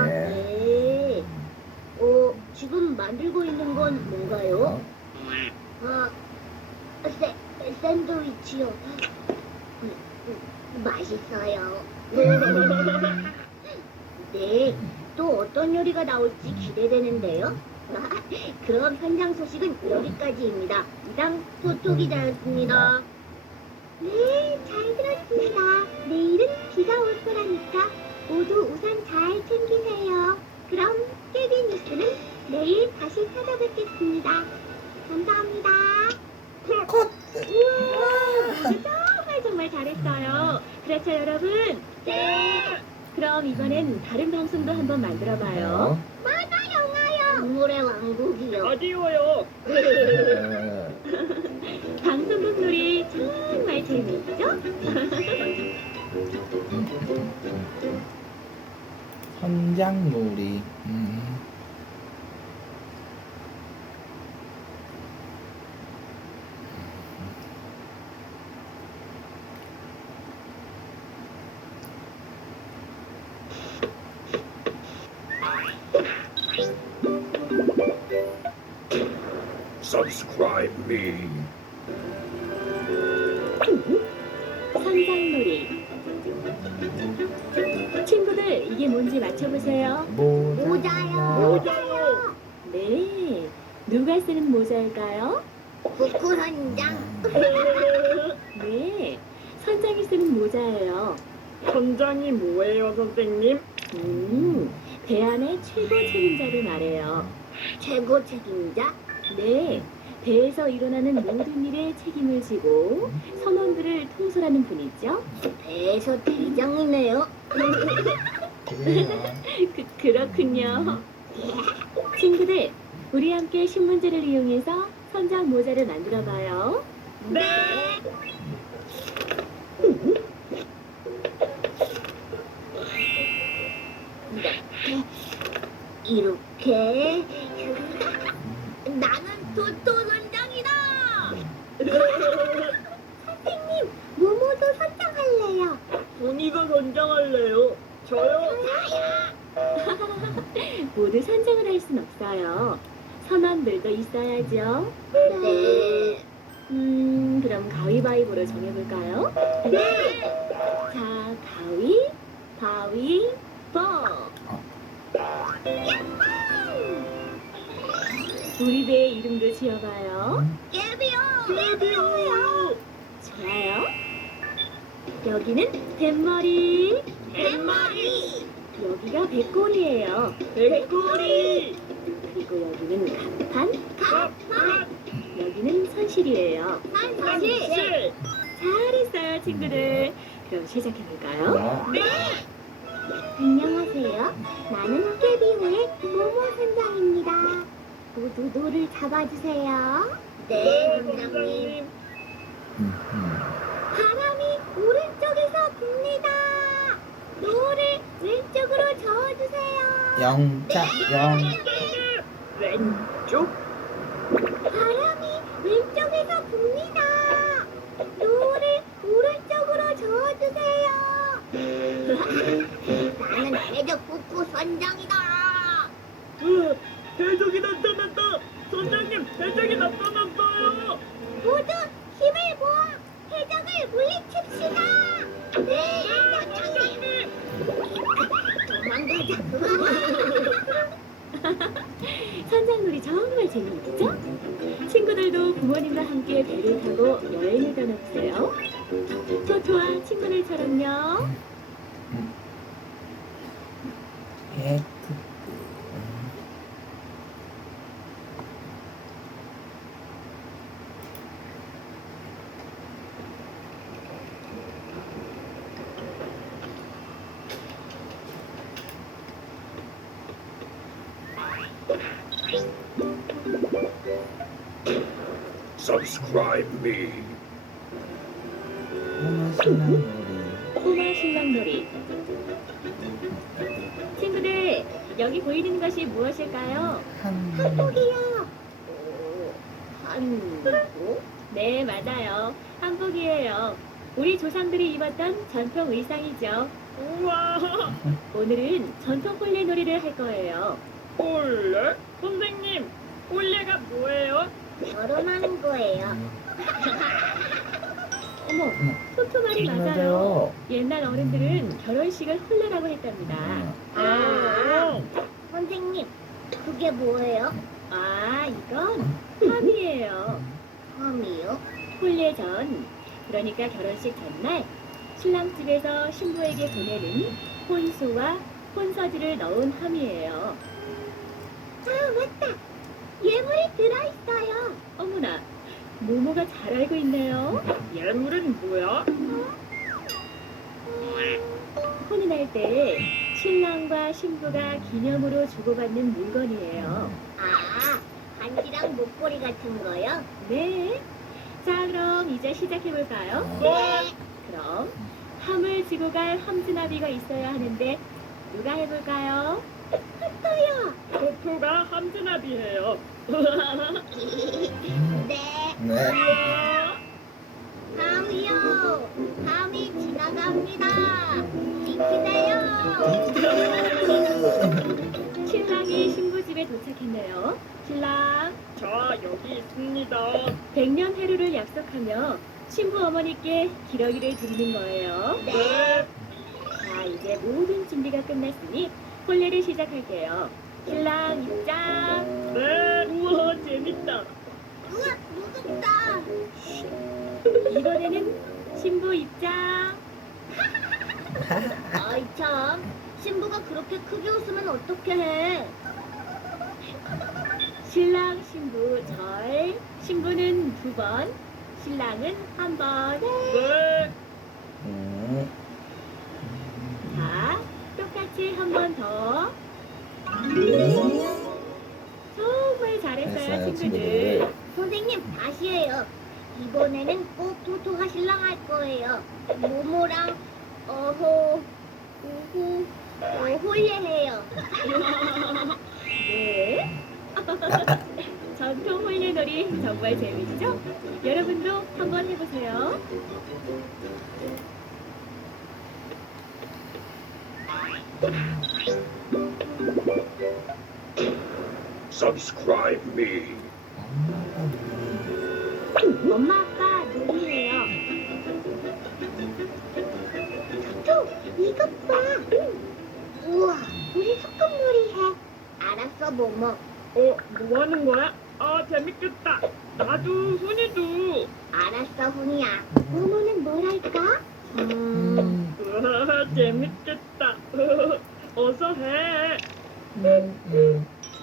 네. 지금 만들고 있는 건 뭔가요? 샌드위치요. 맛있어요. 네, 또 어떤 요리가 나올지 기대되는데요. 그럼 현장 소식은 여기까지입니다. 이상 토토 기자였습니다. 네, 잘 들었습니다. 내일은 비가 올 거라니까 모두 우산 잘 챙기세요. 그럼 깨비 뉴스는 내일 다시 찾아뵙겠습니다. 감사합니다. 컷. 우와, 모두 정말 잘했어요. 그렇죠, 여러분? 네. 그럼 이번엔 다른 방송도 한번 만들어봐요. 만화 영화요. 동물의 왕국이요. 라디오요. 방송국 놀이 정말 재미있죠? 현장놀이. Subscribe me. 현장놀이. 친구들, 이게 누군지 맞춰보세요. 모자요. 네, 누가 쓰는 모자일까요? 북구 선장. 네, 선장이 쓰는 모자예요. 선장이 뭐예요, 선생님? 배 안의 최고 책임자를 말해요. 최고 책임자. 네, 배에서 일어나는 모든 일에 책임을 지고 선원들을 통솔하는 분이죠. 배에서 대장이네요. 그래요. 그렇군요. 친구들, 우리 함께 신문지를 이용해서 선장 모자를 만들어 봐요. 네. 이렇게 나는 토토 선장이다. 선생님, 모모도 선장할래요. 본이가 선장할래요. 저요? 모두 선장을 할 순 없어요. 선원들도 있어야죠. 네. 그럼 가위바위보로 정해볼까요? 네. 자, 가위, 바위, 보. 우리 배의 이름도 지어봐요. 예비요. 예비요. 좋아요. 여기는 뱃머리, 뱃머리. 여기가 배꼬리예요. 백골이. 그리고 여기는 갑판, 가판. 여기는 선실이에요. 산실. 실. 잘했어요, 친구들. 그럼 시작해볼까요? 네. 안녕하세요. 나는 깨비호의 모모 선장입니다. 모두 노를 잡아주세요. 네, 선장님. 바람이 오른쪽에서 붑니다. 노를 왼쪽으로 저어주세요. 영자 영. 왼쪽. 바람이 왼쪽에서 붑니다. 노를 오른쪽으로 저어주세요. 나는 대적 북구 선장이다. 대적이 나타났다. 선장님, 대적이 나타났어요. 모두 힘을 모아 해적을 물리칩시다. 네, 선장님. 도망가자. 선장놀이 정말 재미있죠? 친구들도 부모님과 함께 배를 타고 여행을 떠나보세요. 토토와 친구들처럼요. 해. Subscribe me. 꼬마 신랑놀이. 꼬마 신랑놀이. 친구들, 여기 보이는 것이 무엇일까요? 한복이요. 한복? 네, 맞아요. 한복이에요. 우리 조상들이 입었던 전통 의상이죠. 우와. 오늘은 전통 홀레놀이를 할 거예요. 홀레? 선생님, 홀레가 뭐예요? 결혼하는 거예요. 어머, 토토 말이 맞아요. 맞아요. 옛날 어른들은 결혼식을 홀레라고 했답니다. 아, 선생님, 그게 뭐예요? 아, 이건 함이에요. 함이요? 홀례 전, 그러니까 결혼식 전날 신랑 집에서 신부에게 보내는 혼수와 혼서지를 넣은 함이에요. 아, 맞다. 예물이 들어있어요. 어머나, 모모가 잘 알고 있네요. 예물은 뭐야? 혼인할 때 신랑과 신부가 기념으로 주고받는 물건이에요. 아, 반지랑 목걸이 같은 거요? 네. 자, 그럼 이제 시작해볼까요? 네. 그럼 함을 지고 갈 함즈나비가 있어야 하는데 누가 해볼까요? 토토가 함즈나비예요. 네. 네. 우와. 함이요. 함이 지나갑니다. 지키세요. 신랑이 신부 집에 도착했네요. 신랑, 자, 여기 있습니다. 백년해루를 약속하며 신부 어머니께 기러기를 드리는 거예요. 네. 자, 이제 모든 준비가 끝났으니 혼례를 시작할게요. 신랑 입장. 네, 우와, 재밌다. 우와, 무섭다. 이번에는 신부 입장. 아이 참, 신부가 그렇게 크게 웃으면 어떻게 해? 신랑 신부 절. 신부는 2번, 신랑은 1번. 네. 자, 똑같이 한 번 더. 정말 잘했어요, 잘했어요, 친구들. 친구들. 선생님, 다시 해요. 이번에는 꼭 토토가 신랑 할 거예요. 모모랑 홀례해요. 네. 전통 홀례놀이 정말 재밌죠? 여러분도 한번 해보세요. Subscribe me. 엄마 아빠 놀이해요. 토토, 이것 봐. 우와, 우리 소꿉놀이 해. 알았어, 모모. 뭐 하는 거야? 아, 재밌겠다. 나도, 훈이도. 알았어, 훈이야. 모모는 뭘 할까? 우와, 재밌겠다. 어서 해.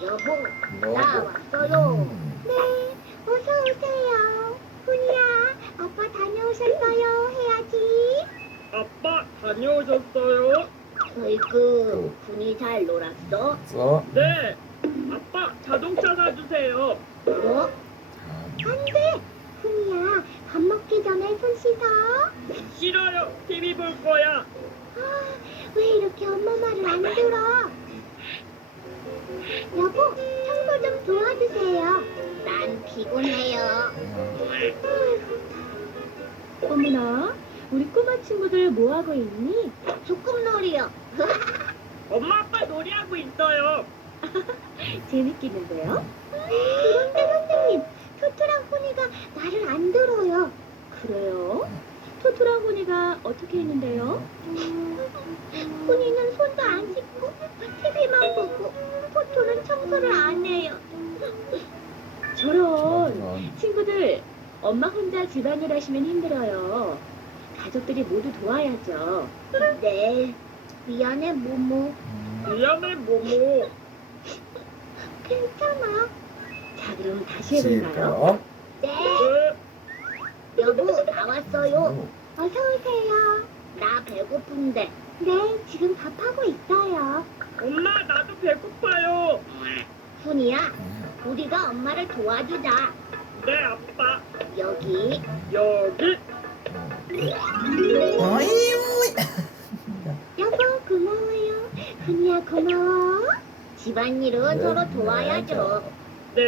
여보, 나 왔어요. 네, 어서 오세요. 훈이야, 아빠 다녀오셨어요. 해야지. 아빠, 다녀오셨어요? 어이구, 훈이 잘 놀았어? 네. 아빠, 자동차 사주세요. 뭐? 안 돼. 훈이야, 밥 먹기 전에 손 씻어. 싫어요. TV 볼 거야. 아, 왜 이렇게 엄마 말을 안 들어? 여보, 청소 좀 도와주세요. 난 피곤해요. 어머나, 우리 꼬마 친구들 뭐 하고 있니? 소꿉놀이요. 엄마, 아빠 놀이하고 있어요. 재밌겠는데요? 그런데 선생님, 토토랑 훈이가 말을 안 들어요. 그래요? 토토랑 훈이가 어떻게 했는데요? 훈이는 손도 안 씻고 TV만 보고 토토는 청소를 안 해요. 저런. 친구들, 엄마 혼자 집안일 하시면 힘들어요. 가족들이 모두 도와야죠. 네, 미안해 모모. 미안해, 모모. 괜찮아. 자, 그럼 다시 해볼까요? 네, 네. 여보 나왔어요. 어서 오세요. 나 배고픈데. 네, 지금 밥하고 있어요. 엄마, 나도 배고파요. 훈이야, 우리가 엄마를 도와주자. 네, 아빠. 여기. 여기. 여보 고마워요. 훈이야 고마워. 집안일은 서로 도와야죠. 네.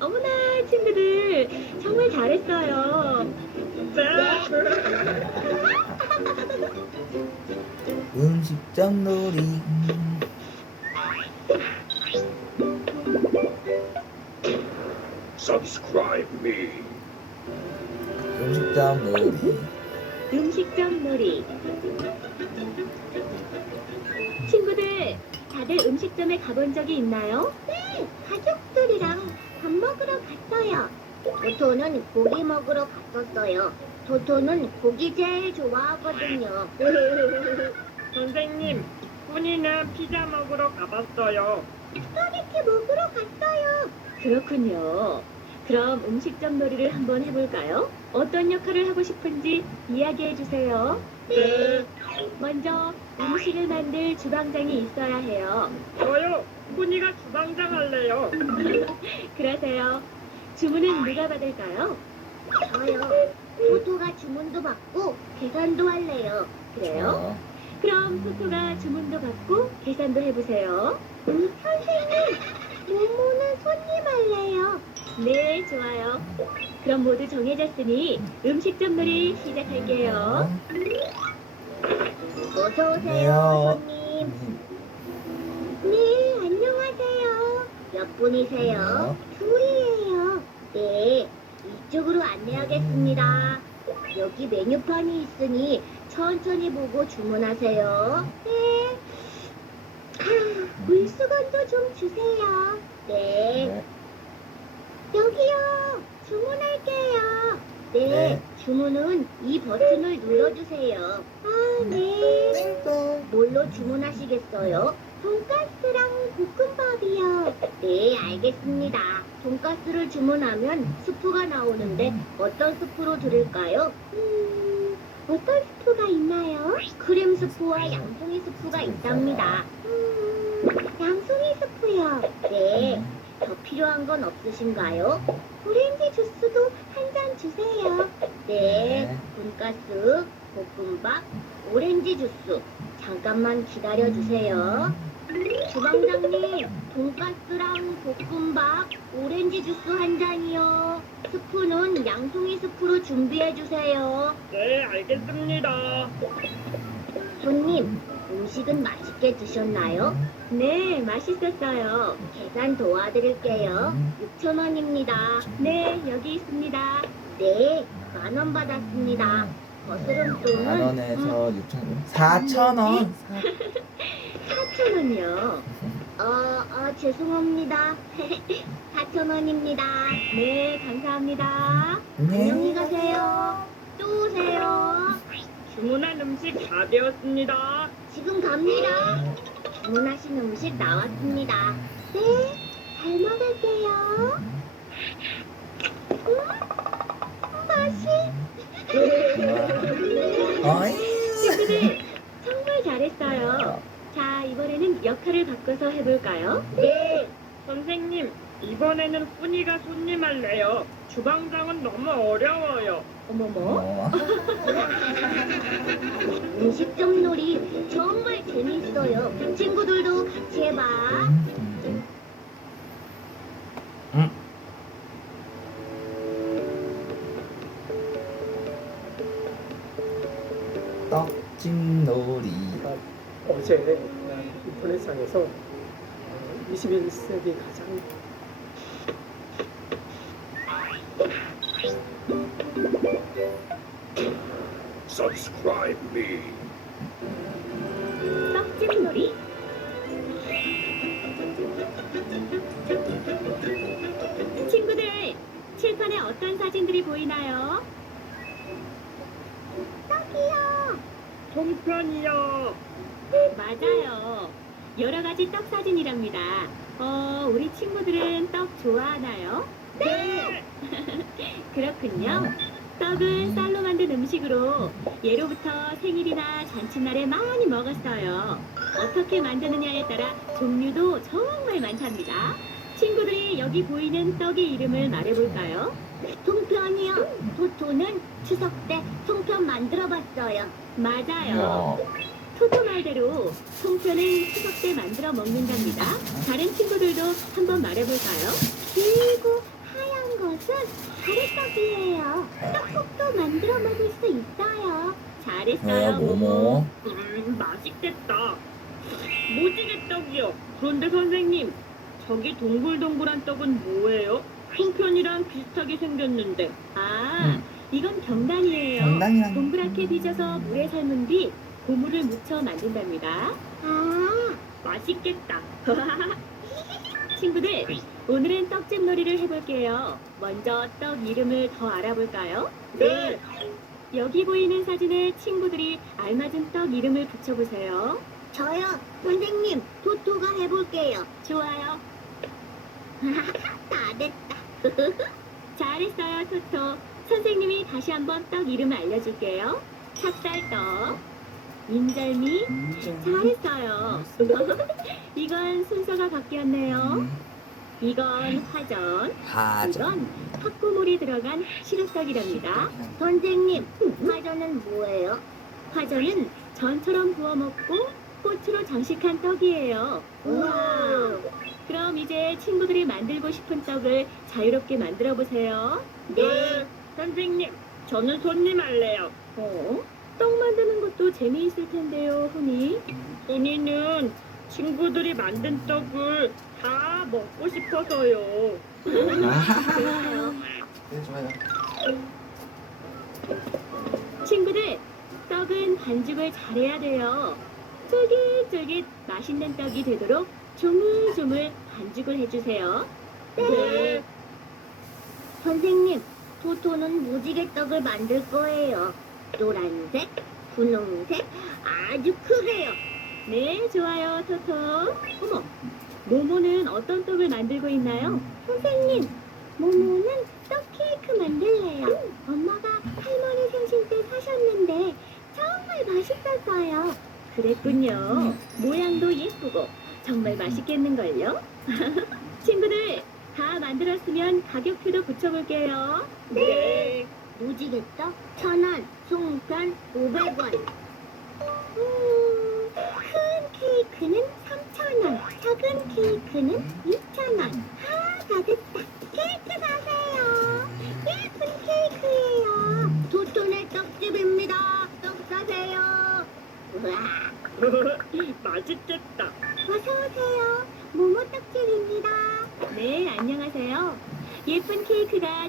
어머나, 친구들. 정말 잘했어요. 네. 음식점 놀이. Subscribe me. 음식점 놀이. 음식점 놀이. 친구들, 다들 음식점에 가본 적이 있나요? 네, 가족들이랑 밥 먹으러 갔어요. 토토는 고기 먹으러 갔었어요. 토토는 고기 제일 좋아하거든요. 선생님, 훈이는 피자 먹으러 가봤어요. 스파게티 먹으러 갔어요. 그렇군요. 그럼 음식점 놀이를 한번 해볼까요? 어떤 역할을 하고 싶은지 이야기해 주세요. 네. 먼저 음식을 만들 주방장이 있어야 해요. 저요. 훈이가 주방장 할래요. 그러세요. 주문은 누가 받을까요? 저요. 토토가 주문도 받고 계산도 할래요. 그래요? 그럼 토토가 주문도 받고 계산도 해보세요. 선생님, 모모는 손님 할래요. 네, 좋아요. 그럼 모두 정해졌으니 음식점 놀이 시작할게요. 어서 오세요, 안녕하세요. 손님. 네, 안녕하세요. 몇 분이세요? 둘이에요. 네, 이쪽으로 안내하겠습니다. 여기 메뉴판이 있으니 천천히 보고 주문하세요. 네, 물건도 좀 주세요. 네. 네. 여기요. 주문할게요. 네. 네. 주문은 이 버튼을 눌러주세요. 아, 네. 띵동. 뭘로 주문하시겠어요? 돈가스랑 볶음밥이요. 네, 알겠습니다. 돈가스를 주문하면 스프가 나오는데 어떤 스프로 드릴까요? 어떤 스프가 있나요? 크림 스프와 양송이 스프가 있답니다. 양송이 스프요. 네. 더 필요한 건 없으신가요? 오렌지 주스도 한 잔 주세요. 네. 돈가스, 볶음밥, 오렌지 주스. 잠깐만 기다려 주세요. 주방장님, 돈가스랑 볶음밥, 오렌지 주스 한 잔이요. 스프는 양송이 스프로 준비해 주세요. 네, 알겠습니다. 손님, 음식은 맛있게 드셨나요? 네, 맛있었어요. 계산 도와드릴게요. 6,000원입니다. 네, 여기 있습니다. 네, 10,000원 받았습니다. 거스름돈은 10,000원에서 4,000원. 4,000원이요. 죄송합니다. 4,000원입니다. 네, 감사합니다. 네. 안녕히 가세요. 또 오세요. 주문한 음식 다 되었습니다. 지금 갑니다. 주문하신 음식 나왔습니다. 네, 잘 먹을게요. 맛이. 어이. 친구들, 정말 잘했어요. 자, 이번에는 역할을 바꿔서 해볼까요? 네, 선생님, 이번에는 훈이가 손님 할래요. 주방장은 너무 어려워요. 어머머. 음식점 놀이 정말 재밌어요. 친구들도 같이 해봐. 떡집놀이. 제가 어제 인터넷상에서 21세기 가장 Subscribe me. 떡집 놀이. 친구들, 칠판에 어떤 사진들이 보이나요? 떡이요. 송편이요. 맞아요. 여러 가지 떡 사진이랍니다. 우리 친구들은 떡 좋아하나요? 네. 그렇군요. 떡은 쌀로 만든 음식으로 예로부터 생일이나 잔칫날에 많이 먹었어요. 어떻게 만드느냐에 따라 종류도 정말 많답니다. 친구들이 여기 보이는 떡의 이름을 말해볼까요? 송편이요. 토토는 추석 때 송편 만들어봤어요. 맞아요. 토토 말대로 송편은 추석 때 만들어 먹는답니다. 다른 친구들도 한번 말해볼까요? 길고 하얀 것은 가래떡이에요. 떡국도 만들어 먹을 수 있어요. 잘했어요, 뭐뭐. 맛있겠다. 무지개 떡이요. 그런데 선생님, 저기 동글동글한 떡은 뭐예요? 송편이랑 비슷하게 생겼는데. 이건 경단이에요. 경단이랑 동그랗게 빚어서 물에 삶은 뒤 고무를 묻혀 만든답니다. 아, 맛있겠다. 친구들, 오늘은 떡집 놀이를 해볼게요. 먼저 떡 이름을 더 알아볼까요? 네. 여기 보이는 사진에 친구들이 알맞은 떡 이름을 붙여보세요. 저요. 선생님, 토토가 해볼게요. 좋아요. 다 됐다. 잘했어요, 토토. 선생님이 다시 한번 떡 이름을 알려줄게요. 찹쌀떡, 인절미. 잘했어요. 이건 순서가 바뀌었네요. 이건 화전, 이건 팥고물이 들어간 시루떡이랍니다. 선생님, 화전은 뭐예요? 화전은 전처럼 구워 먹고 꽃으로 장식한 떡이에요. 우와. 그럼 이제 친구들이 만들고 싶은 떡을 자유롭게 만들어 보세요. 네. 선생님, 저는 손님 할래요. 떡 만드는 것도 재미있을 텐데요, 훈이. 훈이는 친구들이 만든 떡을 다 먹고 싶어서요. 좋아요. 네, 좋아요. 친구들, 떡은 반죽을 잘해야 돼요. 쫄깃쫄깃 맛있는 떡이 되도록 조물조물 반죽을 해주세요. 네. 선생님, 토토는 무지개떡을 만들 거예요. 노란색, 분홍색, 아주 크게요. 네, 좋아요, 토토. 어머, 모모는 어떤 떡을 만들고 있나요? 선생님, 모모는 떡 케이크 만들래요. 엄마가 할머니 생신 때 사셨는데 정말 맛있었어요. 그랬군요. 모양도 예쁘고 정말 맛있겠는걸요? 친구들, 다 만들었으면 가격표도 붙여볼게요. 네. 무지개떡 1,000원, 송편 500원. 큰 케이크는 3,000원, 작은 케이크는 2,000원. 다 됐다. 케이크 사세요. 예쁜 케이크예요. 도톤의 떡집입니다. 떡 사세요. 우와, 맛있겠다. 어서 오세요. 모모 떡집입니다. 네, 안녕하세요. 예쁜 케이크가